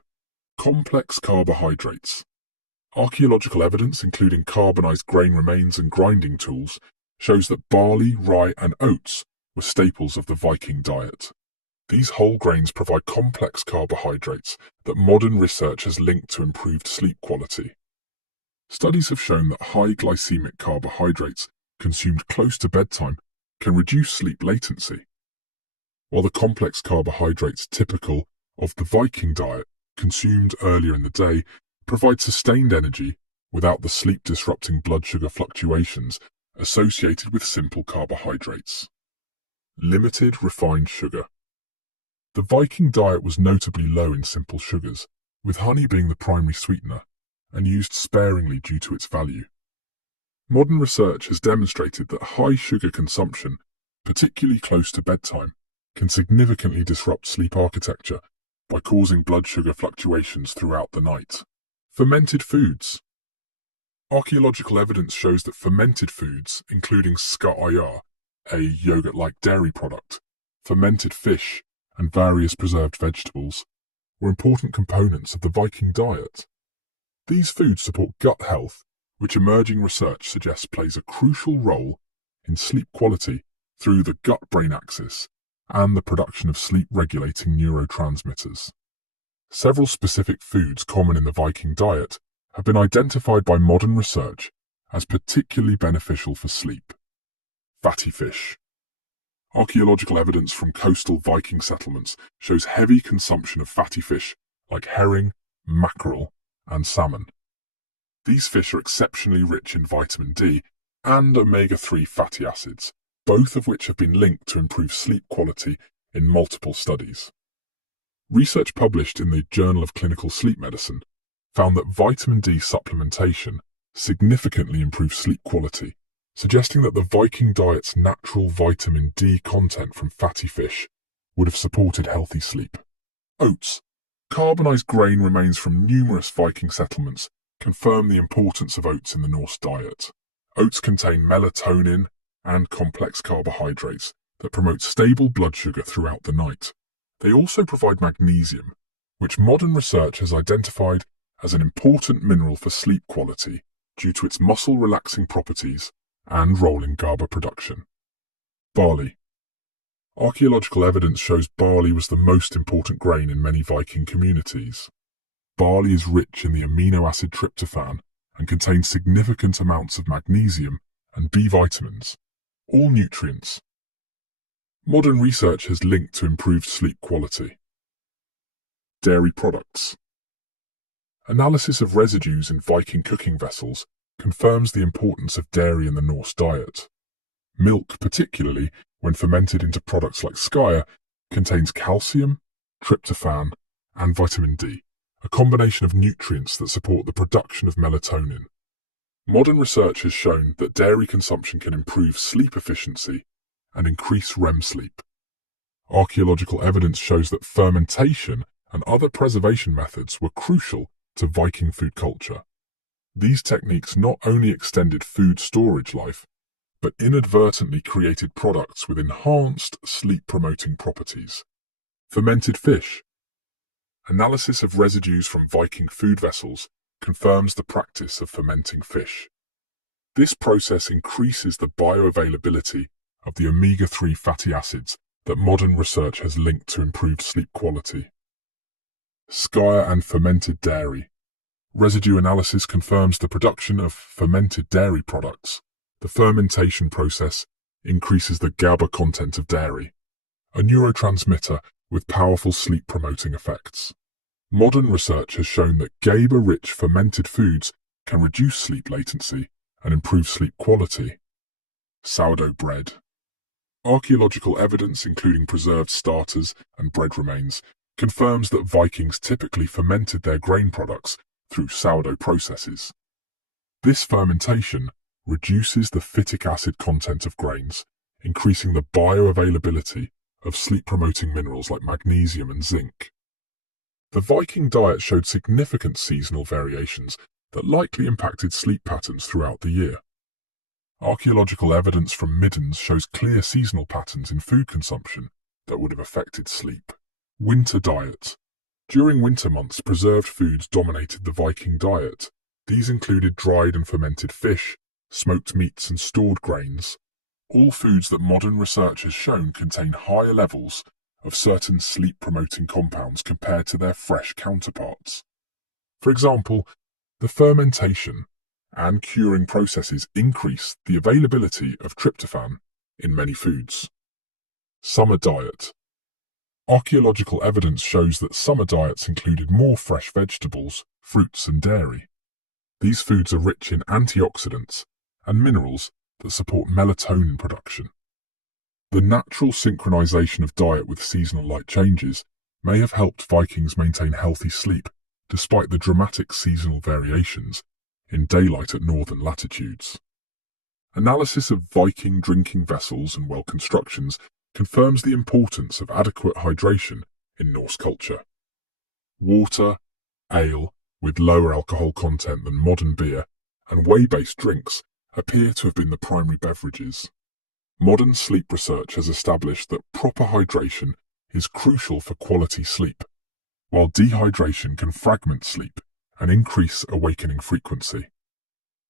Complex carbohydrates. Archaeological evidence, including carbonized grain remains and grinding tools, shows that barley, rye, and oats were staples of the Viking diet. These whole grains provide complex carbohydrates that modern research has linked to improved sleep quality. Studies have shown that high glycemic carbohydrates consumed close to bedtime can reduce sleep latency, while the complex carbohydrates typical of the Viking diet, consumed earlier in the day, provide sustained energy without the sleep-disrupting blood sugar fluctuations associated with simple carbohydrates. Limited refined sugar. The Viking diet was notably low in simple sugars, with honey being the primary sweetener, and used sparingly due to its value. Modern research has demonstrated that high sugar consumption, particularly close to bedtime, can significantly disrupt sleep architecture by causing blood sugar fluctuations throughout the night. Fermented foods. Archaeological evidence shows that fermented foods, including ska'ayar, a yogurt-like dairy product, fermented fish, and various preserved vegetables, were important components of the Viking diet. These foods support gut health, which emerging research suggests plays a crucial role in sleep quality through the gut-brain axis and the production of sleep-regulating neurotransmitters. Several specific foods common in the Viking diet have been identified by modern research as particularly beneficial for sleep. Fatty fish. Archaeological evidence from coastal Viking settlements shows heavy consumption of fatty fish like herring, mackerel, and salmon. These fish are exceptionally rich in vitamin D and omega-3 fatty acids, both of which have been linked to improved sleep quality in multiple studies. Research published in the Journal of Clinical Sleep Medicine found that vitamin D supplementation significantly improves sleep quality, suggesting that the Viking diet's natural vitamin D content from fatty fish would have supported healthy sleep. Oats. Carbonized grain remains from numerous Viking settlements confirm the importance of oats in the Norse diet. Oats contain melatonin and complex carbohydrates that promote stable blood sugar throughout the night. They also provide magnesium, which modern research has identified as an important mineral for sleep quality due to its muscle-relaxing properties and role in GABA production. Barley. Archaeological evidence shows barley was the most important grain in many Viking communities. Barley is rich in the amino acid tryptophan and contains significant amounts of magnesium and B vitamins, all nutrients. Modern research has linked to improved sleep quality. Dairy products. Analysis of residues in Viking cooking vessels confirms the importance of dairy in the Norse diet. Milk, particularly when fermented into products like skyr, contains calcium, tryptophan, and vitamin D, a combination of nutrients that support the production of melatonin. Modern research has shown that dairy consumption can improve sleep efficiency and increase REM sleep. Archaeological evidence shows that fermentation and other preservation methods were crucial to Viking food culture. These techniques not only extended food storage life, but inadvertently created products with enhanced sleep-promoting properties. Fermented fish. Analysis of residues from Viking food vessels confirms the practice of fermenting fish. This process increases the bioavailability of the omega-3 fatty acids that modern research has linked to improved sleep quality. Skyr and fermented dairy. Residue analysis confirms the production of fermented dairy products. The fermentation process increases the GABA content of dairy, a neurotransmitter with powerful sleep-promoting effects. Modern research has shown that GABA-rich fermented foods can reduce sleep latency and improve sleep quality. Sourdough bread. Archaeological evidence, including preserved starters and bread remains, confirms that Vikings typically fermented their grain products through sourdough processes. This fermentation reduces the phytic acid content of grains, increasing the bioavailability of sleep-promoting minerals like magnesium and zinc. The Viking diet showed significant seasonal variations that likely impacted sleep patterns throughout the year. Archaeological evidence from middens shows clear seasonal patterns in food consumption that would have affected sleep. Winter diet. During winter months, preserved foods dominated the Viking diet. These included dried and fermented fish, smoked meats and stored grains, all foods that modern research has shown contain higher levels of certain sleep-promoting compounds compared to their fresh counterparts. For example, the fermentation and curing processes increase the availability of tryptophan in many foods. Summer diet. Archaeological evidence shows that summer diets included more fresh vegetables, fruits and dairy. These foods are rich in antioxidants and minerals that support melatonin production. The natural synchronization of diet with seasonal light changes may have helped Vikings maintain healthy sleep despite the dramatic seasonal variations in daylight at northern latitudes. Analysis of Viking drinking vessels and well constructions confirms the importance of adequate hydration in Norse culture. Water, ale with lower alcohol content than modern beer, and whey-based drinks appear to have been the primary beverages. Modern sleep research has established that proper hydration is crucial for quality sleep. while dehydration can fragment sleep and increase awakening frequency.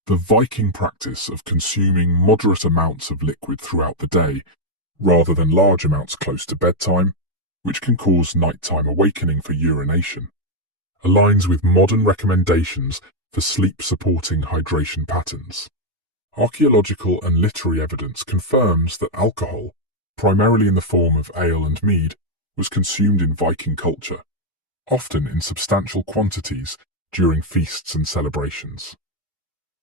The Viking practice of consuming moderate amounts of liquid throughout the day, rather than large amounts close to bedtime, which can cause nighttime awakening for urination, aligns with modern recommendations for sleep-supporting hydration patterns. Archaeological and literary evidence confirms that alcohol, primarily in the form of ale and mead, was consumed in Viking culture, often in substantial quantities during feasts and celebrations.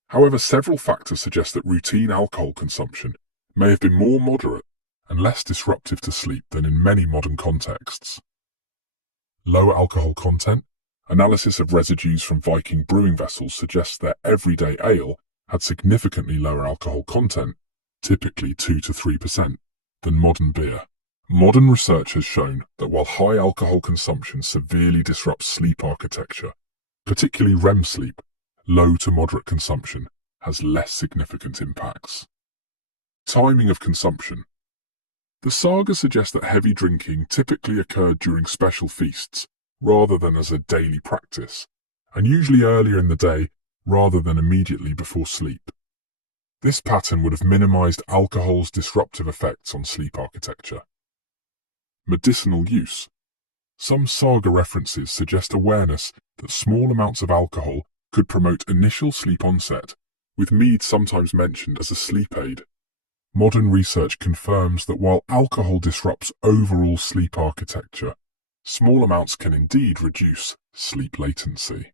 However, several factors suggest that routine alcohol consumption may have been more moderate and less disruptive to sleep than in many modern contexts. Lower alcohol content. Analysis of residues from Viking brewing vessels suggests that everyday ale had significantly lower alcohol content, typically 2 to 3%, than modern beer. Modern research has shown that while high alcohol consumption severely disrupts sleep architecture, particularly REM sleep, low to moderate consumption has less significant impacts. Timing of consumption. The saga suggests that heavy drinking typically occurred during special feasts rather than as a daily practice, and usually earlier in the day rather than immediately before sleep. This pattern would have minimized alcohol's disruptive effects on sleep architecture. Medicinal use. Some saga references suggest awareness that small amounts of alcohol could promote initial sleep onset, with mead sometimes mentioned as a sleep aid. Modern research confirms that while alcohol disrupts overall sleep architecture, small amounts can indeed reduce sleep latency.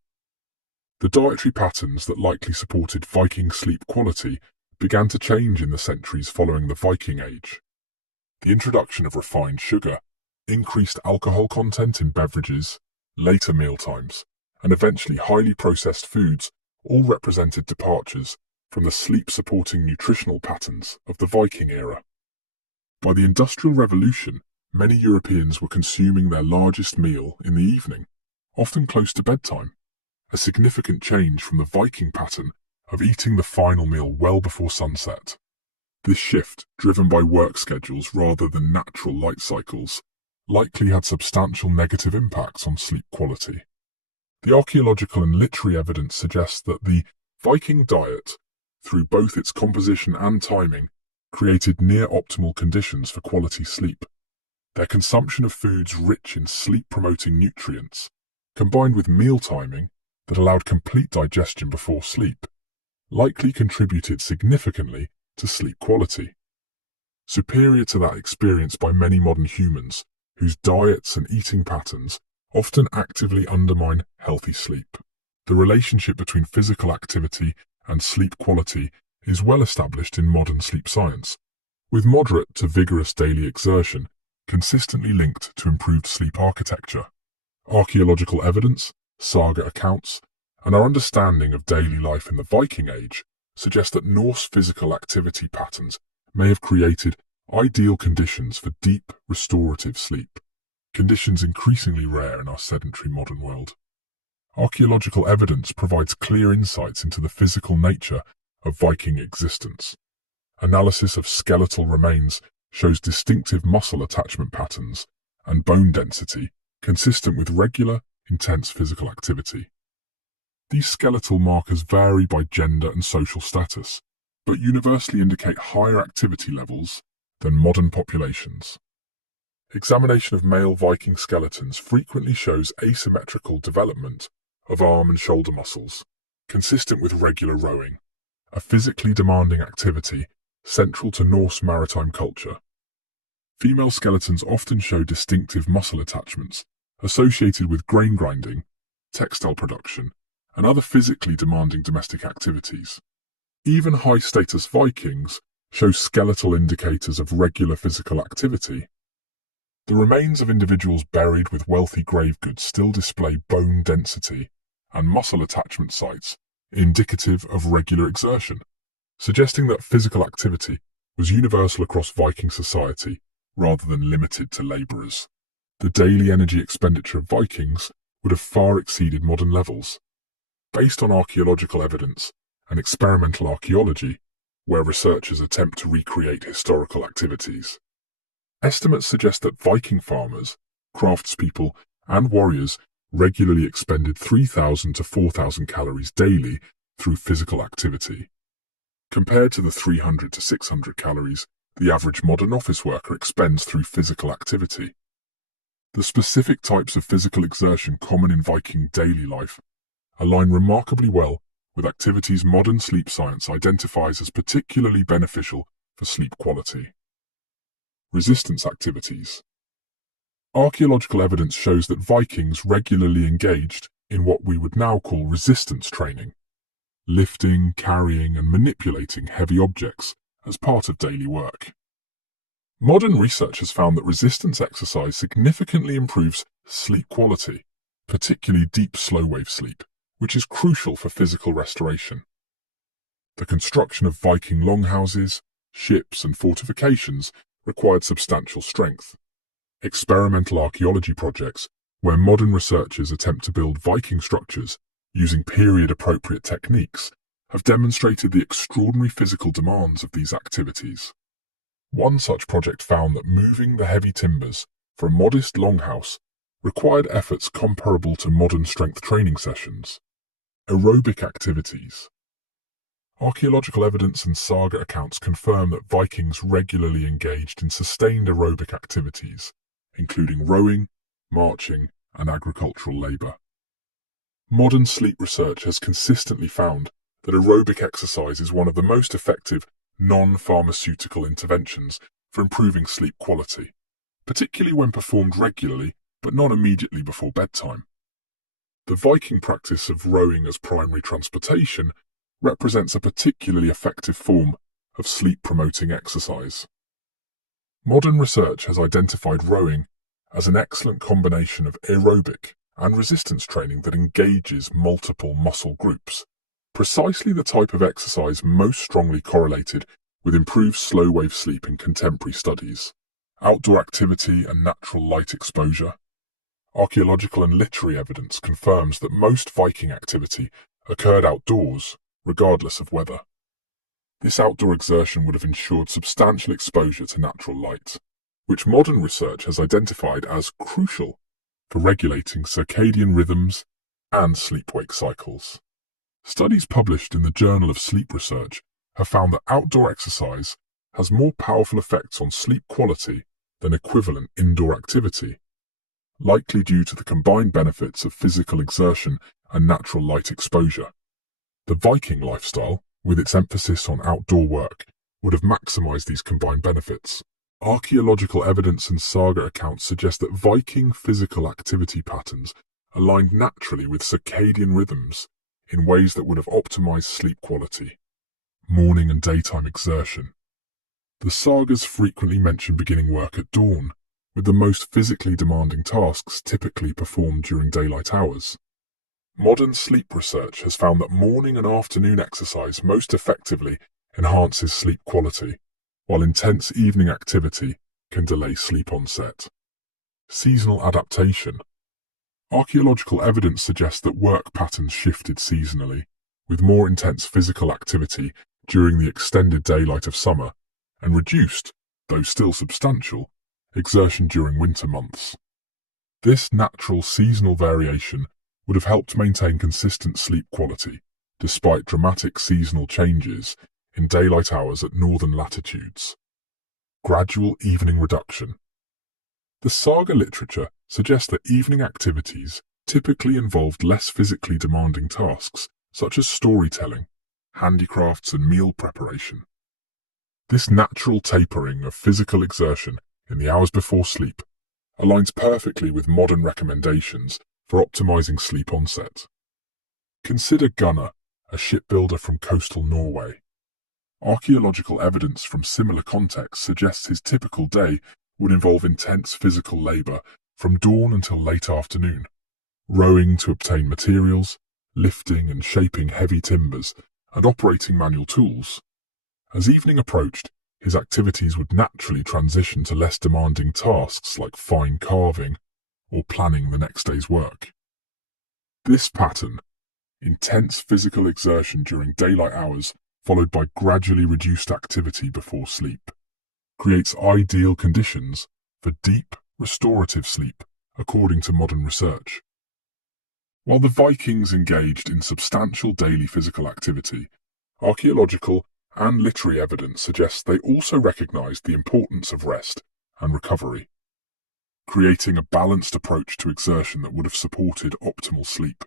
The dietary patterns that likely supported Viking sleep quality began to change in the centuries following the Viking Age. The introduction of refined sugar, increased alcohol content in beverages, later mealtimes, and eventually highly processed foods all represented departures from the sleep-supporting nutritional patterns of the Viking era. By the Industrial Revolution, many Europeans were consuming their largest meal in the evening, often close to bedtime, a significant change from the Viking pattern of eating the final meal well before sunset. This shift, driven by work schedules rather than natural light cycles, likely had substantial negative impacts on sleep quality. The archaeological and literary evidence suggests that the Viking diet, through both its composition and timing, created near-optimal conditions for quality sleep. Their consumption of foods rich in sleep-promoting nutrients, combined with meal timing that allowed complete digestion before sleep, likely contributed significantly to sleep quality. Superior to that experienced by many modern humans, whose diets and eating patterns often actively undermine healthy sleep. The relationship between physical activity and sleep quality is well established in modern sleep science, with moderate to vigorous daily exertion consistently linked to improved sleep architecture. Archaeological evidence, saga accounts, and our understanding of daily life in the Viking Age suggest that Norse physical activity patterns may have created ideal conditions for deep, restorative sleep, conditions increasingly rare in our sedentary modern world. Archaeological evidence provides clear insights into the physical nature of Viking existence. Analysis of skeletal remains shows distinctive muscle attachment patterns and bone density consistent with regular, intense physical activity. These skeletal markers vary by gender and social status, but universally indicate higher activity levels than modern populations. Examination of male Viking skeletons frequently shows asymmetrical development of arm and shoulder muscles, consistent with regular rowing, a physically demanding activity central to Norse maritime culture. Female skeletons often show distinctive muscle attachments associated with grain grinding, textile production, and other physically demanding domestic activities. Even high-status Vikings show skeletal indicators of regular physical activity. The remains of individuals buried with wealthy grave goods still display bone density and muscle attachment sites indicative of regular exertion, suggesting that physical activity was universal across Viking society rather than limited to labourers. The daily energy expenditure of Vikings would have far exceeded modern levels. Based on archaeological evidence and experimental archaeology, where researchers attempt to recreate historical activities, estimates suggest that Viking farmers, craftspeople, and warriors regularly expended 3,000 to 4,000 calories daily through physical activity, compared to the 300 to 600 calories the average modern office worker expends through physical activity. The specific types of physical exertion common in Viking daily life align remarkably well with activities modern sleep science identifies as particularly beneficial for sleep quality. Resistance activities. Archaeological evidence shows that Vikings regularly engaged in what we would now call resistance training, lifting, carrying, and manipulating heavy objects as part of daily work. Modern research has found that resistance exercise significantly improves sleep quality, particularly deep slow-wave sleep, which is crucial for physical restoration. The construction of Viking longhouses, ships, and fortifications required substantial strength. Experimental archaeology projects, where modern researchers attempt to build Viking structures using period-appropriate techniques, have demonstrated the extraordinary physical demands of these activities. One such project found that moving the heavy timbers for a modest longhouse required efforts comparable to modern strength training sessions. Aerobic activities. Archaeological evidence and saga accounts confirm that Vikings regularly engaged in sustained aerobic activities, including rowing, marching, and agricultural labor. Modern sleep research has consistently found that aerobic exercise is one of the most effective non-pharmaceutical interventions for improving sleep quality, particularly when performed regularly but not immediately before bedtime. The Viking practice of rowing as primary transportation represents a particularly effective form of sleep-promoting exercise. Modern research has identified rowing as an excellent combination of aerobic and resistance training that engages multiple muscle groups, precisely the type of exercise most strongly correlated with improved slow-wave sleep in contemporary studies. Outdoor activity and natural light exposure. Archaeological and literary evidence confirms that most Viking activity occurred outdoors, regardless of weather. This outdoor exertion would have ensured substantial exposure to natural light, which modern research has identified as crucial for regulating circadian rhythms and sleep-wake cycles. Studies published in the Journal of Sleep Research have found that outdoor exercise has more powerful effects on sleep quality than equivalent indoor activity, likely due to the combined benefits of physical exertion and natural light exposure. The Viking lifestyle, with its emphasis on outdoor work, would have maximized these combined benefits. Archaeological evidence and saga accounts suggest that Viking physical activity patterns aligned naturally with circadian rhythms in ways that would have optimized sleep quality. Morning and daytime exertion. The sagas frequently mention beginning work at dawn, with the most physically demanding tasks typically performed during daylight hours. Modern sleep research has found that morning and afternoon exercise most effectively enhances sleep quality, while intense evening activity can delay sleep onset. Seasonal adaptation. Archaeological evidence suggests that work patterns shifted seasonally, with more intense physical activity during the extended daylight of summer and reduced, though still substantial, exertion during winter months. This natural seasonal variation would have helped maintain consistent sleep quality, despite dramatic seasonal changes in daylight hours at northern latitudes. Gradual evening reduction. The saga literature suggests that evening activities typically involved less physically demanding tasks, such as storytelling, handicrafts, and meal preparation. This natural tapering of physical exertion in the hours before sleep aligns perfectly with modern recommendations for optimizing sleep onset. Consider Gunnar, a shipbuilder from coastal Norway. Archaeological evidence from similar contexts suggests his typical day would involve intense physical labor from dawn until late afternoon, rowing to obtain materials, lifting and shaping heavy timbers, and operating manual tools. As evening approached, his activities would naturally transition to less demanding tasks like fine carving or planning the next day's work. This pattern, intense physical exertion during daylight hours followed by gradually reduced activity before sleep, creates ideal conditions for deep, restorative sleep, according to modern research. While the Vikings engaged in substantial daily physical activity, archaeological and literary evidence suggests they also recognized the importance of rest and recovery, creating a balanced approach to exertion that would have supported optimal sleep.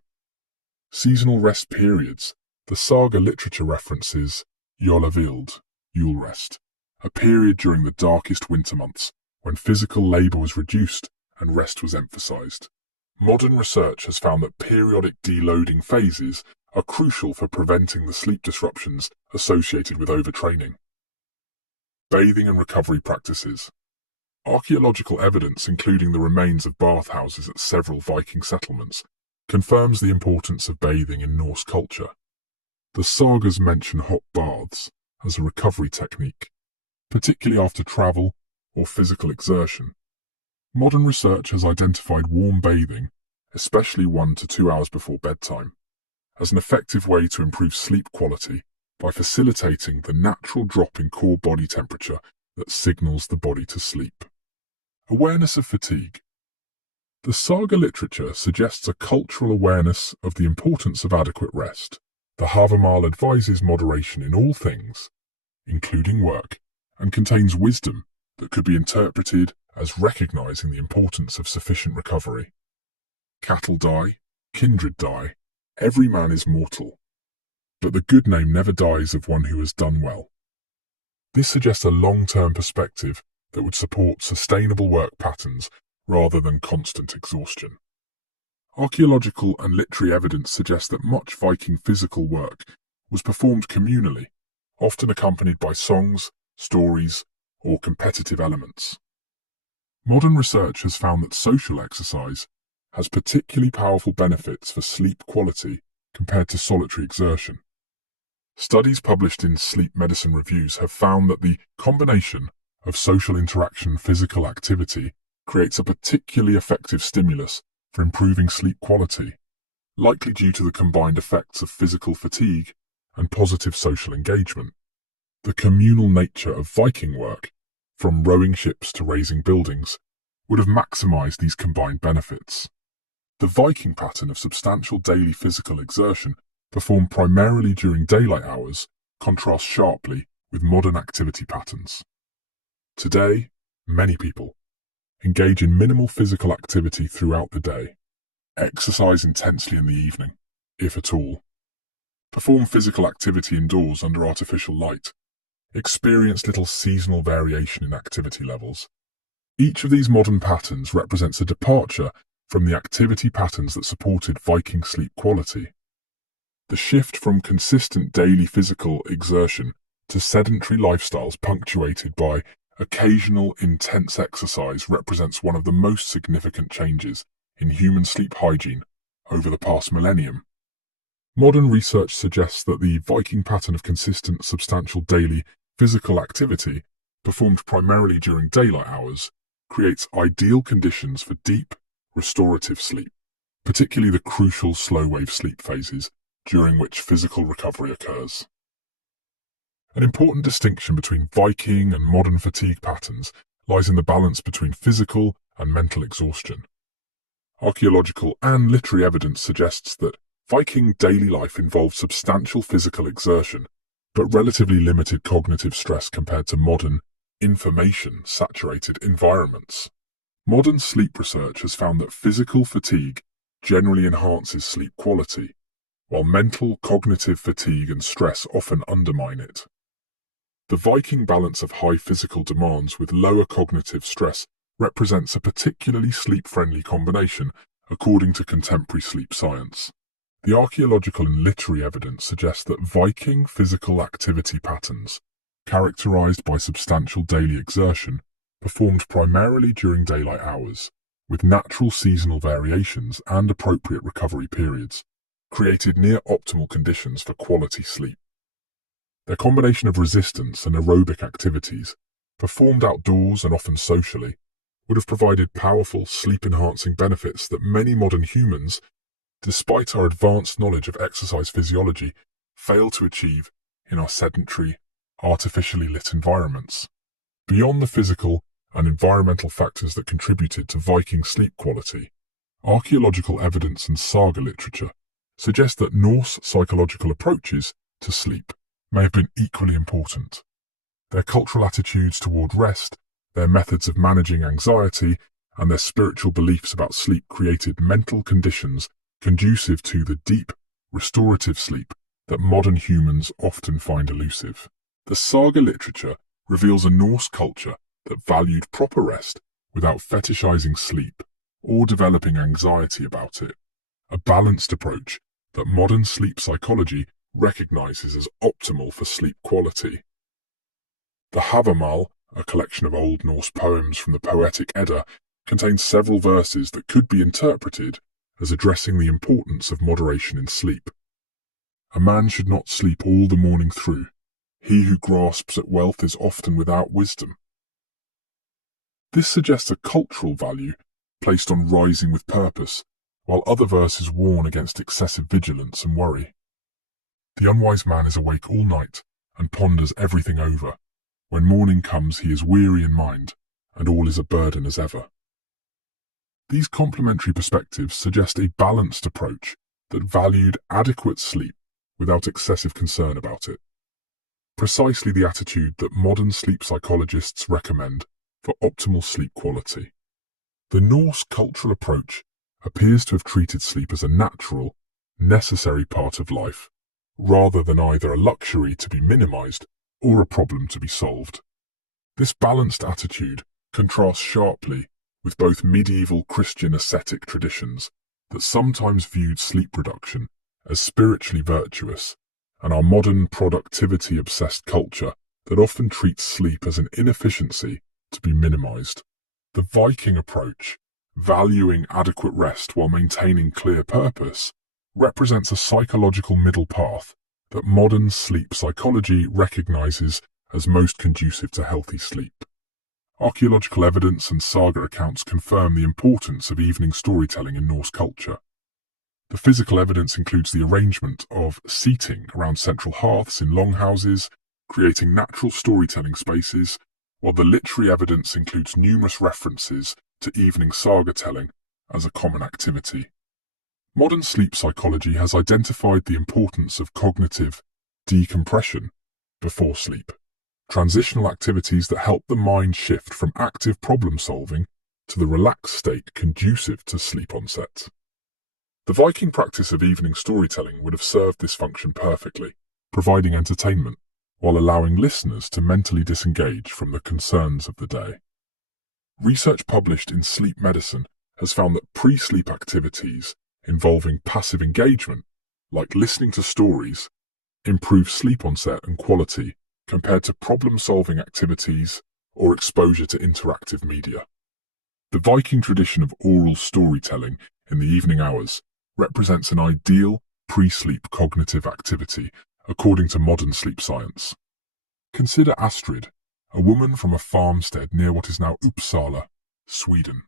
Seasonal rest periods. The saga literature references Jolavild, Yule rest, a period during the darkest winter months when physical labor was reduced and rest was emphasized. Modern research has found that periodic deloading phases are crucial for preventing the sleep disruptions associated with overtraining. Bathing and recovery practices. Archaeological evidence, including the remains of bathhouses at several Viking settlements, confirms the importance of bathing in Norse culture. The sagas mention hot baths as a recovery technique, particularly after travel or physical exertion. Modern research has identified warm bathing, especially 1 to 2 hours before bedtime, as an effective way to improve sleep quality by facilitating the natural drop in core body temperature that signals the body to sleep. Awareness of fatigue. The saga literature suggests a cultural awareness of the importance of adequate rest. The Havamal advises moderation in all things, including work, and contains wisdom that could be interpreted as recognizing the importance of sufficient recovery. Cattle die, kindred die, every man is mortal, but the good name never dies of one who has done well. This suggests a long-term perspective that would support sustainable work patterns rather than constant exhaustion. Archaeological and literary evidence suggests that much Viking physical work was performed communally, often accompanied by songs, stories, or competitive elements. Modern research has found that social exercise has particularly powerful benefits for sleep quality compared to solitary exertion. Studies published in sleep medicine reviews have found that the combination of social interaction and physical activity creates a particularly effective stimulus for improving sleep quality, likely due to the combined effects of physical fatigue and positive social engagement. The communal nature of Viking work, from rowing ships to raising buildings, would have maximized these combined benefits. The Viking pattern of substantial daily physical exertion performed primarily during daylight hours contrasts sharply with modern activity patterns. Today, many people engage in minimal physical activity throughout the day, exercise intensely in the evening, if at all, perform physical activity indoors under artificial light, experience little seasonal variation in activity levels. Each of these modern patterns represents a departure from the activity patterns that supported Viking sleep quality. The shift from consistent daily physical exertion to sedentary lifestyles punctuated by occasional intense exercise represents one of the most significant changes in human sleep hygiene over the past millennium. Modern research suggests that the Viking pattern of consistent, substantial daily physical activity, performed primarily during daylight hours, creates ideal conditions for deep, restorative sleep, particularly the crucial slow-wave sleep phases during which physical recovery occurs. An important distinction between Viking and modern fatigue patterns lies in the balance between physical and mental exhaustion. Archaeological and literary evidence suggests that Viking daily life involved substantial physical exertion, but relatively limited cognitive stress compared to modern, information-saturated environments. Modern sleep research has found that physical fatigue generally enhances sleep quality, while mental, cognitive fatigue and stress often undermine it. The Viking balance of high physical demands with lower cognitive stress represents a particularly sleep-friendly combination, according to contemporary sleep science. The archaeological and literary evidence suggests that Viking physical activity patterns, characterized by substantial daily exertion, performed primarily during daylight hours, with natural seasonal variations and appropriate recovery periods, created near-optimal conditions for quality sleep. Their combination of resistance and aerobic activities, performed outdoors and often socially, would have provided powerful sleep-enhancing benefits that many modern humans, despite our advanced knowledge of exercise physiology, fail to achieve in our sedentary, artificially lit environments. Beyond the physical and environmental factors that contributed to Viking sleep quality, Archaeological evidence and saga literature suggest that Norse psychological approaches to sleep may have been equally important. Their cultural attitudes toward rest, their methods of managing anxiety, and their spiritual beliefs about sleep created mental conditions conducive to the deep, restorative sleep that modern humans often find elusive. The saga literature reveals a Norse culture that valued proper rest without fetishizing sleep or developing anxiety about it, a balanced approach that modern sleep psychology recognizes as optimal for sleep quality. The Havamal, a collection of Old Norse poems from the Poetic Edda, contains several verses that could be interpreted as addressing the importance of moderation in sleep. A man should not sleep all the morning through. He who grasps at wealth is often without wisdom. This suggests a cultural value placed on rising with purpose, while other verses warn against excessive vigilance and worry. The unwise man is awake all night and ponders everything over. When morning comes, he is weary in mind, and all is a burden as ever. These complementary perspectives suggest a balanced approach that valued adequate sleep without excessive concern about it. Precisely the attitude that modern sleep psychologists recommend for optimal sleep quality. The Norse cultural approach appears to have treated sleep as a natural, necessary part of life, rather than either a luxury to be minimized or a problem to be solved. This balanced attitude contrasts sharply with both medieval Christian ascetic traditions that sometimes viewed sleep reduction as spiritually virtuous, and our modern productivity-obsessed culture that often treats sleep as an inefficiency to be minimized. The Viking approach, valuing adequate rest while maintaining clear purpose, represents a psychological middle path that modern sleep psychology recognizes as most conducive to healthy sleep. Archaeological evidence and saga accounts confirm the importance of evening storytelling in Norse culture. The physical evidence includes the arrangement of seating around central hearths in longhouses, creating natural storytelling spaces, while the literary evidence includes numerous references to evening saga telling as a common activity. Modern sleep psychology has identified the importance of cognitive decompression before sleep, transitional activities that help the mind shift from active problem-solving to the relaxed state conducive to sleep onset. The Viking practice of evening storytelling would have served this function perfectly, providing entertainment while allowing listeners to mentally disengage from the concerns of the day. Research published in Sleep Medicine has found that pre-sleep activities involving passive engagement, like listening to stories, improve sleep onset and quality compared to problem-solving activities or exposure to interactive media. The Viking tradition of oral storytelling in the evening hours represents an ideal pre-sleep cognitive activity according to modern sleep science. Consider Astrid, a woman from a farmstead near what is now Uppsala, Sweden.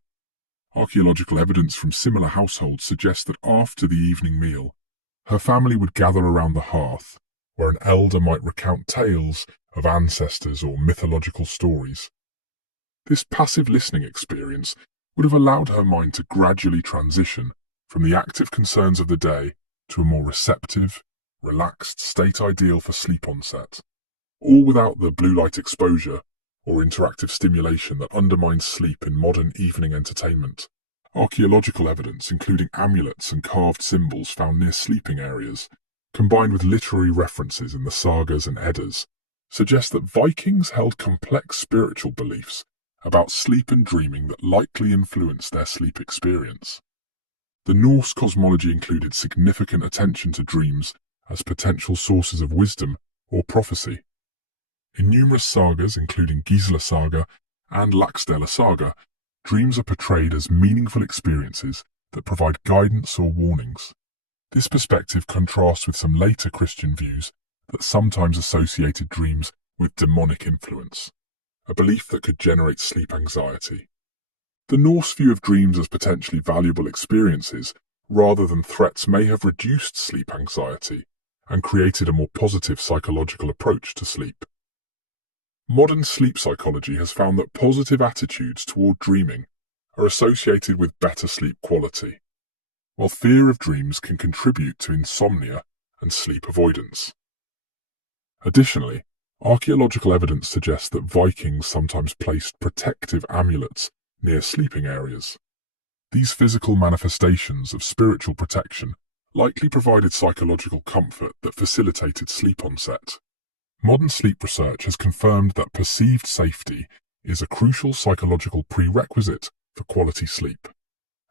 Archaeological evidence from similar households suggests that after the evening meal, her family would gather around the hearth, where an elder might recount tales of ancestors or mythological stories. This passive listening experience would have allowed her mind to gradually transition from the active concerns of the day to a more receptive, relaxed state ideal for sleep onset, all without the blue light exposure or interactive stimulation that undermines sleep in modern evening entertainment. Archaeological evidence, including amulets and carved symbols found near sleeping areas, combined with literary references in the sagas and Eddas, suggest that Vikings held complex spiritual beliefs about sleep and dreaming that likely influenced their sleep experience. The Norse cosmology included significant attention to dreams as potential sources of wisdom or prophecy. In numerous sagas, including Gisla Saga and Laxdæla Saga, dreams are portrayed as meaningful experiences that provide guidance or warnings. This perspective contrasts with some later Christian views that sometimes associated dreams with demonic influence, a belief that could generate sleep anxiety. The Norse view of dreams as potentially valuable experiences rather than threats may have reduced sleep anxiety and created a more positive psychological approach to sleep. Modern sleep psychology has found that positive attitudes toward dreaming are associated with better sleep quality. while fear of dreams can contribute to insomnia and sleep avoidance. Additionally, archaeological evidence suggests that Vikings sometimes placed protective amulets near sleeping areas. These physical manifestations of spiritual protection likely provided psychological comfort that facilitated sleep onset. Modern sleep research has confirmed that perceived safety is a crucial psychological prerequisite for quality sleep,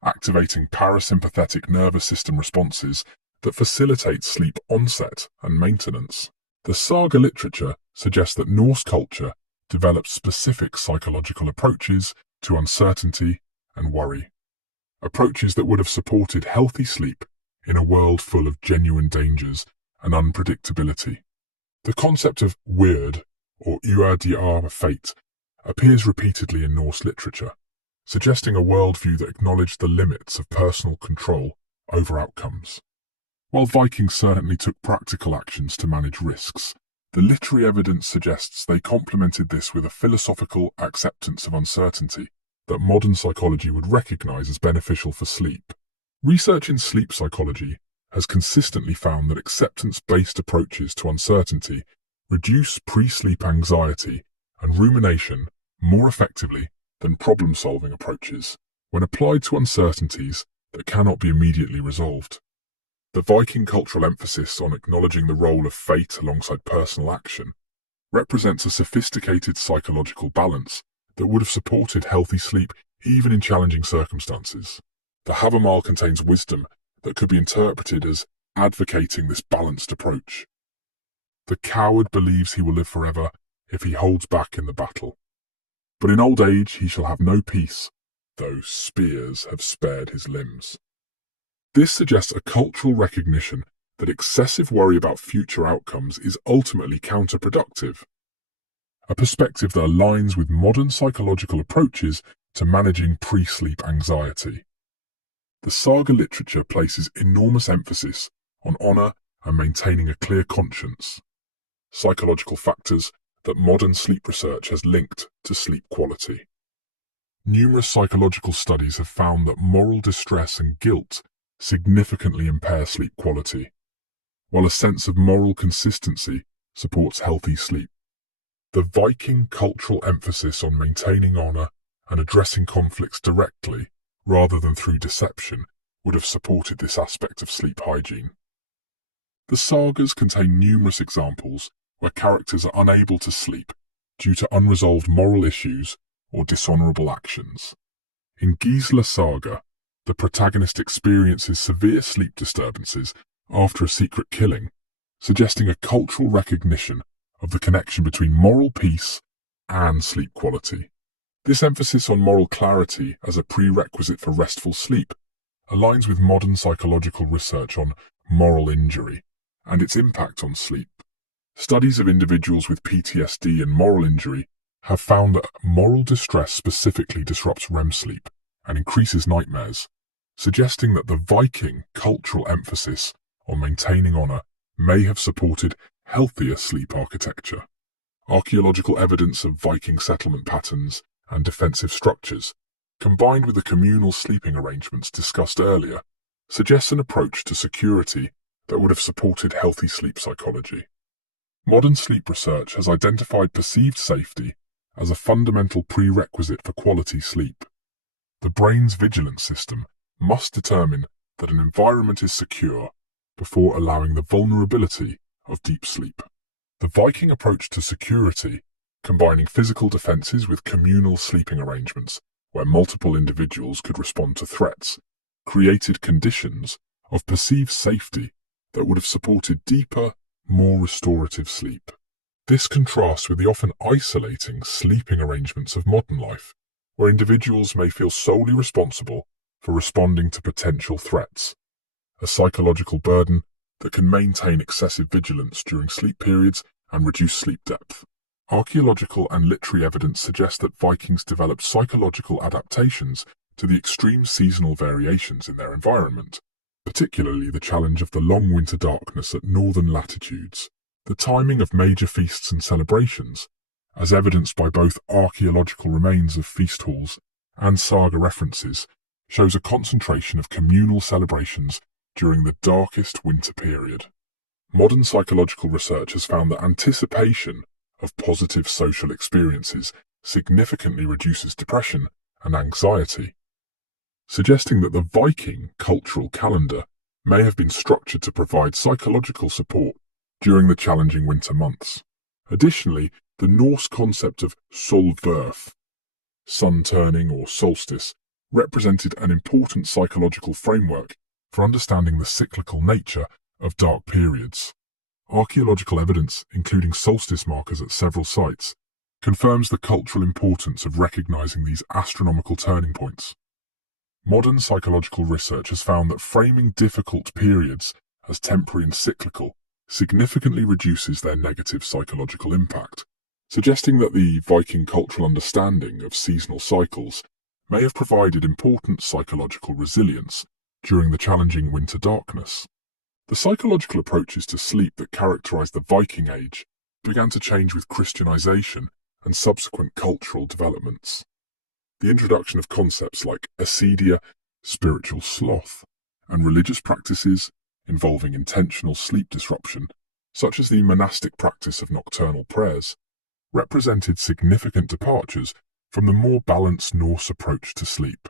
activating parasympathetic nervous system responses that facilitate sleep onset and maintenance. The saga literature suggests that Norse culture developed specific psychological approaches to uncertainty and worry, approaches that would have supported healthy sleep in a world full of genuine dangers and unpredictability. The concept of weird, or uadr fate, appears repeatedly in Norse literature, suggesting a worldview that acknowledged the limits of personal control over outcomes. While Vikings certainly took practical actions to manage risks, the literary evidence suggests they complemented this with a philosophical acceptance of uncertainty that modern psychology would recognize as beneficial for sleep. Research in sleep psychology has consistently found that acceptance-based approaches to uncertainty reduce pre-sleep anxiety and rumination more effectively than problem-solving approaches when applied to uncertainties that cannot be immediately resolved. The Viking cultural emphasis on acknowledging the role of fate alongside personal action represents a sophisticated psychological balance that would have supported healthy sleep even in challenging circumstances. The Havamal contains wisdom that could be interpreted as advocating this balanced approach. The coward believes he will live forever if he holds back in the battle. But in old age he shall have no peace, though spears have spared his limbs. This suggests a cultural recognition that excessive worry about future outcomes is ultimately counterproductive, a perspective that aligns with modern psychological approaches to managing pre-sleep anxiety. The saga literature places enormous emphasis on honor and maintaining a clear conscience, psychological factors that modern sleep research has linked to sleep quality. Numerous psychological studies have found that moral distress and guilt significantly impair sleep quality, while a sense of moral consistency supports healthy sleep. The Viking cultural emphasis on maintaining honor and addressing conflicts directly, rather than through deception, would have supported this aspect of sleep hygiene. The sagas contain numerous examples where characters are unable to sleep due to unresolved moral issues or dishonorable actions. In Gisla Saga, the protagonist experiences severe sleep disturbances after a secret killing, suggesting a cultural recognition of the connection between moral peace and sleep quality. This emphasis on moral clarity as a prerequisite for restful sleep aligns with modern psychological research on moral injury and its impact on sleep. Studies of individuals with PTSD and moral injury have found that moral distress specifically disrupts REM sleep and increases nightmares, suggesting that the Viking cultural emphasis on maintaining honor may have supported healthier sleep architecture. Archaeological evidence of Viking settlement patterns and defensive structures, combined with the communal sleeping arrangements discussed earlier, suggests an approach to security that would have supported healthy sleep psychology. Modern sleep research has identified perceived safety as a fundamental prerequisite for quality sleep. The brain's vigilance system must determine that an environment is secure before allowing the vulnerability of deep sleep. The Viking approach to security, combining physical defenses with communal sleeping arrangements where multiple individuals could respond to threats, created conditions of perceived safety that would have supported deeper, more restorative sleep. This contrasts with the often isolating sleeping arrangements of modern life, where individuals may feel solely responsible for responding to potential threats, a psychological burden that can maintain excessive vigilance during sleep periods and reduce sleep depth. Archaeological and literary evidence suggests that Vikings developed psychological adaptations to the extreme seasonal variations in their environment, particularly the challenge of the long winter darkness at northern latitudes. The timing of major feasts and celebrations, as evidenced by both archaeological remains of feast halls and saga references, shows a concentration of communal celebrations during the darkest winter period. Modern psychological research has found that anticipation of positive social experiences significantly reduces depression and anxiety, suggesting that the Viking cultural calendar may have been structured to provide psychological support during the challenging winter months. Additionally, the Norse concept of solverf, sun turning or solstice, represented an important psychological framework for understanding the cyclical nature of dark periods. Archaeological evidence, including solstice markers at several sites, confirms the cultural importance of recognizing these astronomical turning points. Modern psychological research has found that framing difficult periods as temporary and cyclical significantly reduces their negative psychological impact, suggesting that the Viking cultural understanding of seasonal cycles may have provided important psychological resilience during the challenging winter darkness. The psychological approaches to sleep that characterized the Viking Age began to change with Christianization and subsequent cultural developments. The introduction of concepts like acedia, spiritual sloth, and religious practices involving intentional sleep disruption, such as the monastic practice of nocturnal prayers, represented significant departures from the more balanced Norse approach to sleep.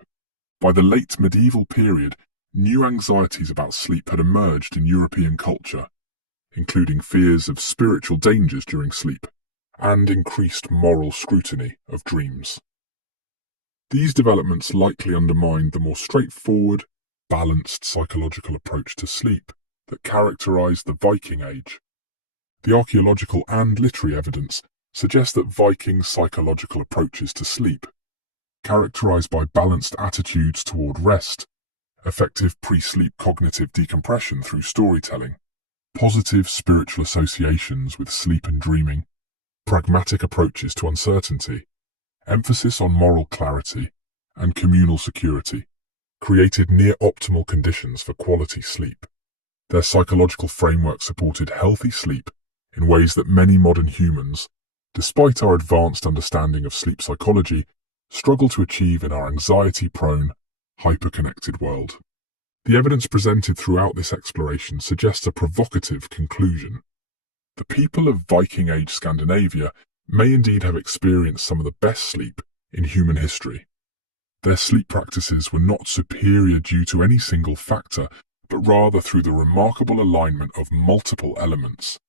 By the late medieval period, new anxieties about sleep had emerged in European culture, including fears of spiritual dangers during sleep and increased moral scrutiny of dreams. These developments likely undermined the more straightforward, balanced psychological approach to sleep that characterized the Viking Age. The archaeological and literary evidence suggests that Viking psychological approaches to sleep, characterized by balanced attitudes toward rest, effective pre-sleep cognitive decompression through storytelling, positive spiritual associations with sleep and dreaming, pragmatic approaches to uncertainty, emphasis on moral clarity, and communal security, created near-optimal conditions for quality sleep. Their psychological framework supported healthy sleep in ways that many modern humans, despite our advanced understanding of sleep psychology, struggle to achieve in our anxiety-prone, hyper-connected world. The evidence presented throughout this exploration suggests a provocative conclusion. The people of Viking Age Scandinavia may indeed have experienced some of the best sleep in human history. Their sleep practices were not superior due to any single factor, but rather through the remarkable alignment of multiple elements: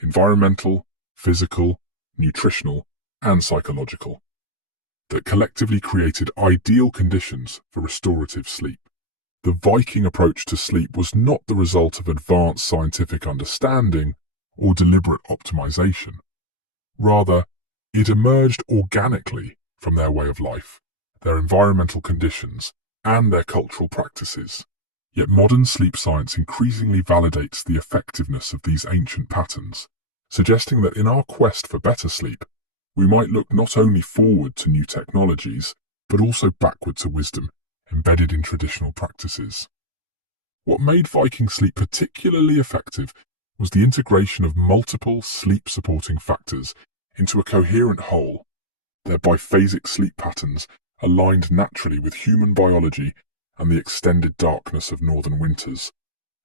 environmental, physical, nutritional, and psychological, that collectively created ideal conditions for restorative sleep. The Viking approach to sleep was not the result of advanced scientific understanding or deliberate optimization. Rather, it emerged organically from their way of life, their environmental conditions, and their cultural practices. Yet modern sleep science increasingly validates the effectiveness of these ancient patterns, suggesting that in our quest for better sleep, we might look not only forward to new technologies, but also backward to wisdom embedded in traditional practices. What made Viking sleep particularly effective was the integration of multiple sleep-supporting factors into a coherent whole. Their biphasic sleep patterns aligned naturally with human biology and the extended darkness of northern winters,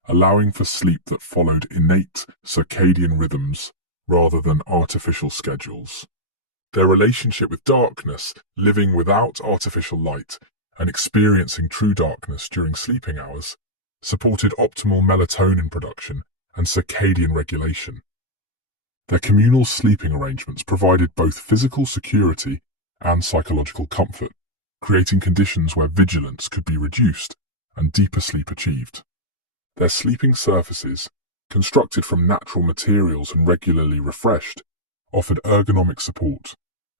allowing for sleep that followed innate circadian rhythms rather than artificial schedules. Their relationship with darkness, living without artificial light and experiencing true darkness during sleeping hours, supported optimal melatonin production and circadian regulation. Their communal sleeping arrangements provided both physical security and psychological comfort, creating conditions where vigilance could be reduced and deeper sleep achieved. Their sleeping surfaces, constructed from natural materials and regularly refreshed, offered ergonomic support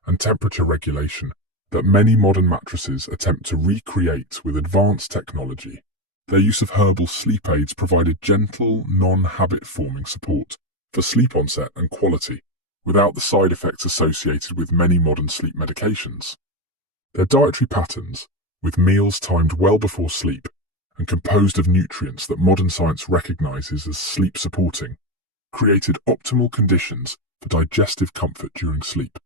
and temperature regulation that many modern mattresses attempt to recreate with advanced technology. Their use of herbal sleep aids provided gentle, non-habit-forming support for sleep onset and quality, without the side effects associated with many modern sleep medications. Their dietary patterns, with meals timed well before sleep and composed of nutrients that modern science recognizes as sleep-supporting, created optimal conditions for digestive comfort during sleep.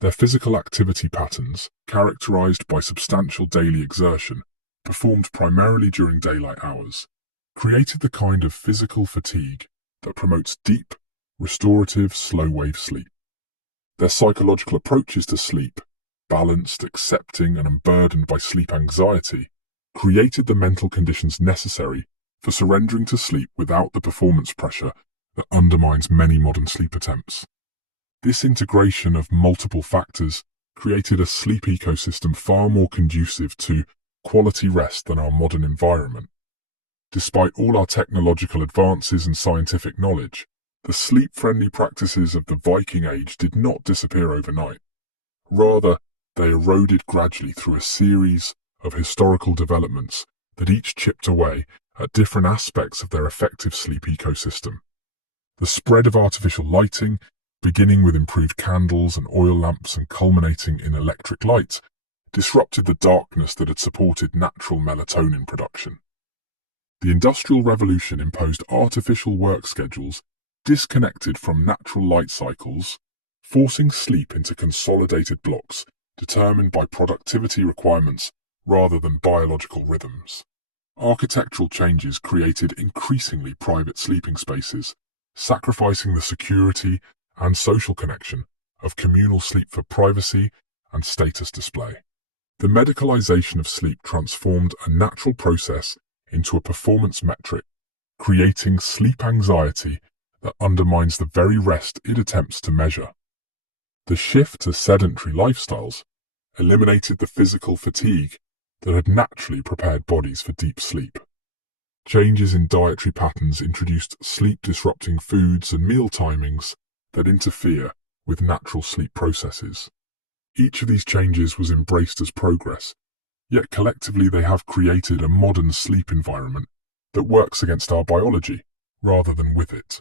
Their physical activity patterns, characterized by substantial daily exertion, performed primarily during daylight hours, created the kind of physical fatigue that promotes deep, restorative, slow-wave sleep. Their psychological approaches to sleep, balanced, accepting, and unburdened by sleep anxiety, created the mental conditions necessary for surrendering to sleep without the performance pressure that undermines many modern sleep attempts. This integration of multiple factors created a sleep ecosystem far more conducive to quality rest than our modern environment. Despite all our technological advances and scientific knowledge, the sleep-friendly practices of the Viking Age did not disappear overnight. Rather, they eroded gradually through a series of historical developments that each chipped away at different aspects of their effective sleep ecosystem. The spread of artificial lighting, beginning with improved candles and oil lamps and culminating in electric light, disrupted the darkness that had supported natural melatonin production. The Industrial Revolution imposed artificial work schedules disconnected from natural light cycles, forcing sleep into consolidated blocks determined by productivity requirements rather than biological rhythms. Architectural changes created increasingly private sleeping spaces, sacrificing the security and social connection of communal sleep for privacy and status display. The medicalization of sleep transformed a natural process into a performance metric, creating sleep anxiety that undermines the very rest it attempts to measure. The shift to sedentary lifestyles eliminated the physical fatigue that had naturally prepared bodies for deep sleep. Changes in dietary patterns introduced sleep-disrupting foods and meal timings that interfere with natural sleep processes. Each of these changes was embraced as progress, yet collectively they have created a modern sleep environment that works against our biology rather than with it,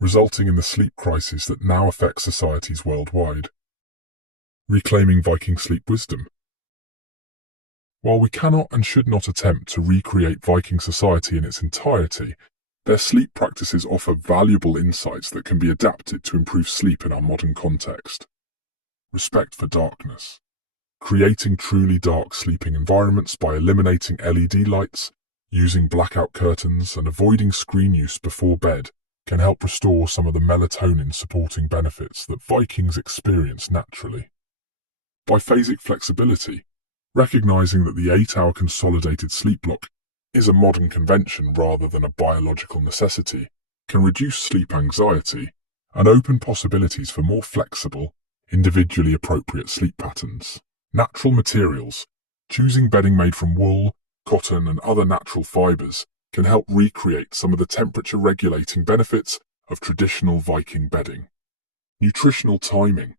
resulting in the sleep crisis that now affects societies worldwide. Reclaiming Viking sleep wisdom. While we cannot and should not attempt to recreate Viking society in its entirety, their sleep practices offer valuable insights that can be adapted to improve sleep in our modern context. Respect for darkness. Creating truly dark sleeping environments by eliminating LED lights, using blackout curtains, and avoiding screen use before bed can help restore some of the melatonin-supporting benefits that Vikings experience naturally. Biphasic flexibility. Recognizing that the 8-hour consolidated sleep block is a modern convention rather than a biological necessity, can reduce sleep anxiety and open possibilities for more flexible, individually appropriate sleep patterns. Natural materials. Choosing bedding made from wool, cotton, and other natural fibers can help recreate some of the temperature-regulating benefits of traditional Viking bedding. Nutritional timing.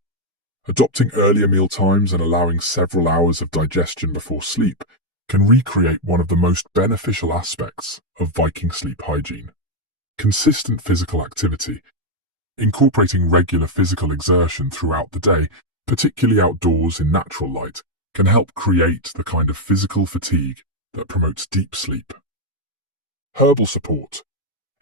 Adopting earlier meal times and allowing several hours of digestion before sleep can recreate one of the most beneficial aspects of Viking sleep hygiene. Consistent physical activity. Incorporating regular physical exertion throughout the day, particularly outdoors in natural light, can help create the kind of physical fatigue that promotes deep sleep. Herbal support.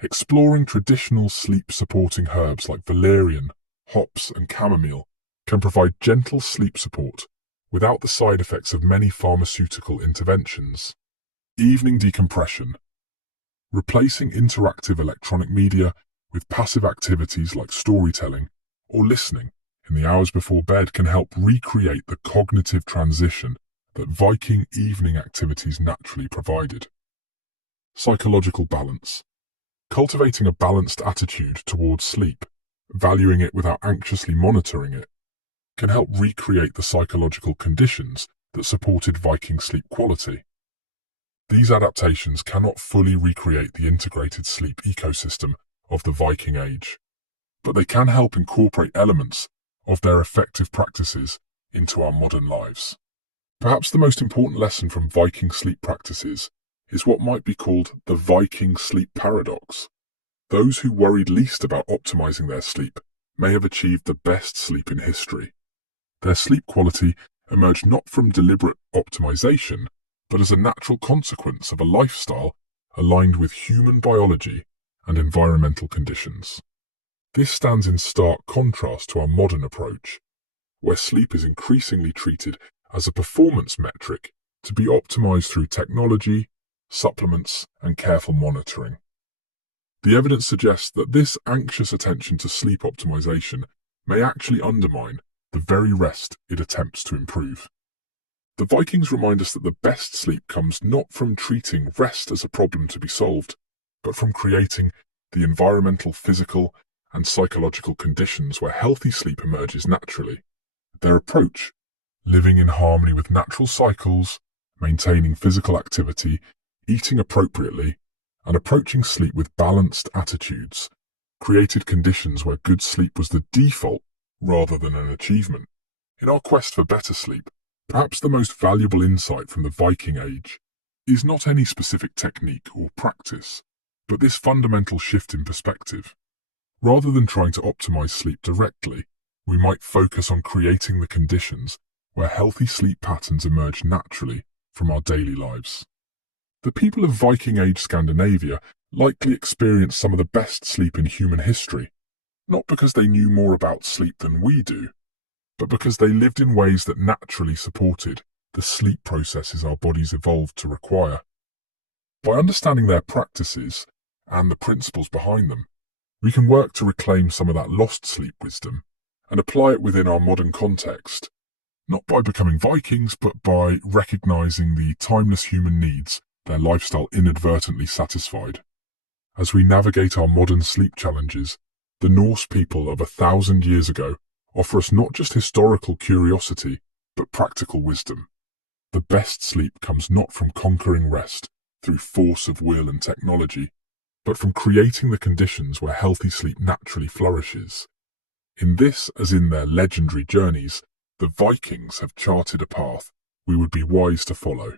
Exploring traditional sleep-supporting herbs like valerian, hops, and chamomile can provide gentle sleep support without the side effects of many pharmaceutical interventions. Evening decompression. Replacing interactive electronic media with passive activities like storytelling or listening in the hours before bed can help recreate the cognitive transition that Viking evening activities naturally provided. Psychological balance. Cultivating a balanced attitude towards sleep, valuing it without anxiously monitoring it, can help recreate the psychological conditions that supported Viking sleep quality. These adaptations cannot fully recreate the integrated sleep ecosystem of the Viking Age, but they can help incorporate elements of their effective practices into our modern lives. Perhaps the most important lesson from Viking sleep practices is what might be called the Viking sleep paradox. Those who worried least about optimizing their sleep may have achieved the best sleep in history. Their sleep quality emerged not from deliberate optimization, but as a natural consequence of a lifestyle aligned with human biology and environmental conditions. This stands in stark contrast to our modern approach, where sleep is increasingly treated as a performance metric to be optimized through technology, supplements, and careful monitoring. The evidence suggests that this anxious attention to sleep optimization may actually undermine the very rest it attempts to improve. The Vikings remind us that the best sleep comes not from treating rest as a problem to be solved, but from creating the environmental, physical, and psychological conditions where healthy sleep emerges naturally. Their approach, living in harmony with natural cycles, maintaining physical activity, eating appropriately, and approaching sleep with balanced attitudes, created conditions where good sleep was the default rather than an achievement. In our quest for better sleep, perhaps the most valuable insight from the Viking Age is not any specific technique or practice, but this fundamental shift in perspective. Rather than trying to optimize sleep directly, we might focus on creating the conditions where healthy sleep patterns emerge naturally from our daily lives. The people of Viking Age Scandinavia likely experienced some of the best sleep in human history, not because they knew more about sleep than we do, but because they lived in ways that naturally supported the sleep processes our bodies evolved to require. By understanding their practices and the principles behind them, we can work to reclaim some of that lost sleep wisdom and apply it within our modern context, not by becoming Vikings, but by recognizing the timeless human needs their lifestyle inadvertently satisfied. As we navigate our modern sleep challenges, the Norse people of 1,000 years ago offer us not just historical curiosity, but practical wisdom. The best sleep comes not from conquering rest through force of will and technology, but from creating the conditions where healthy sleep naturally flourishes. In this, as in their legendary journeys, the Vikings have charted a path we would be wise to follow.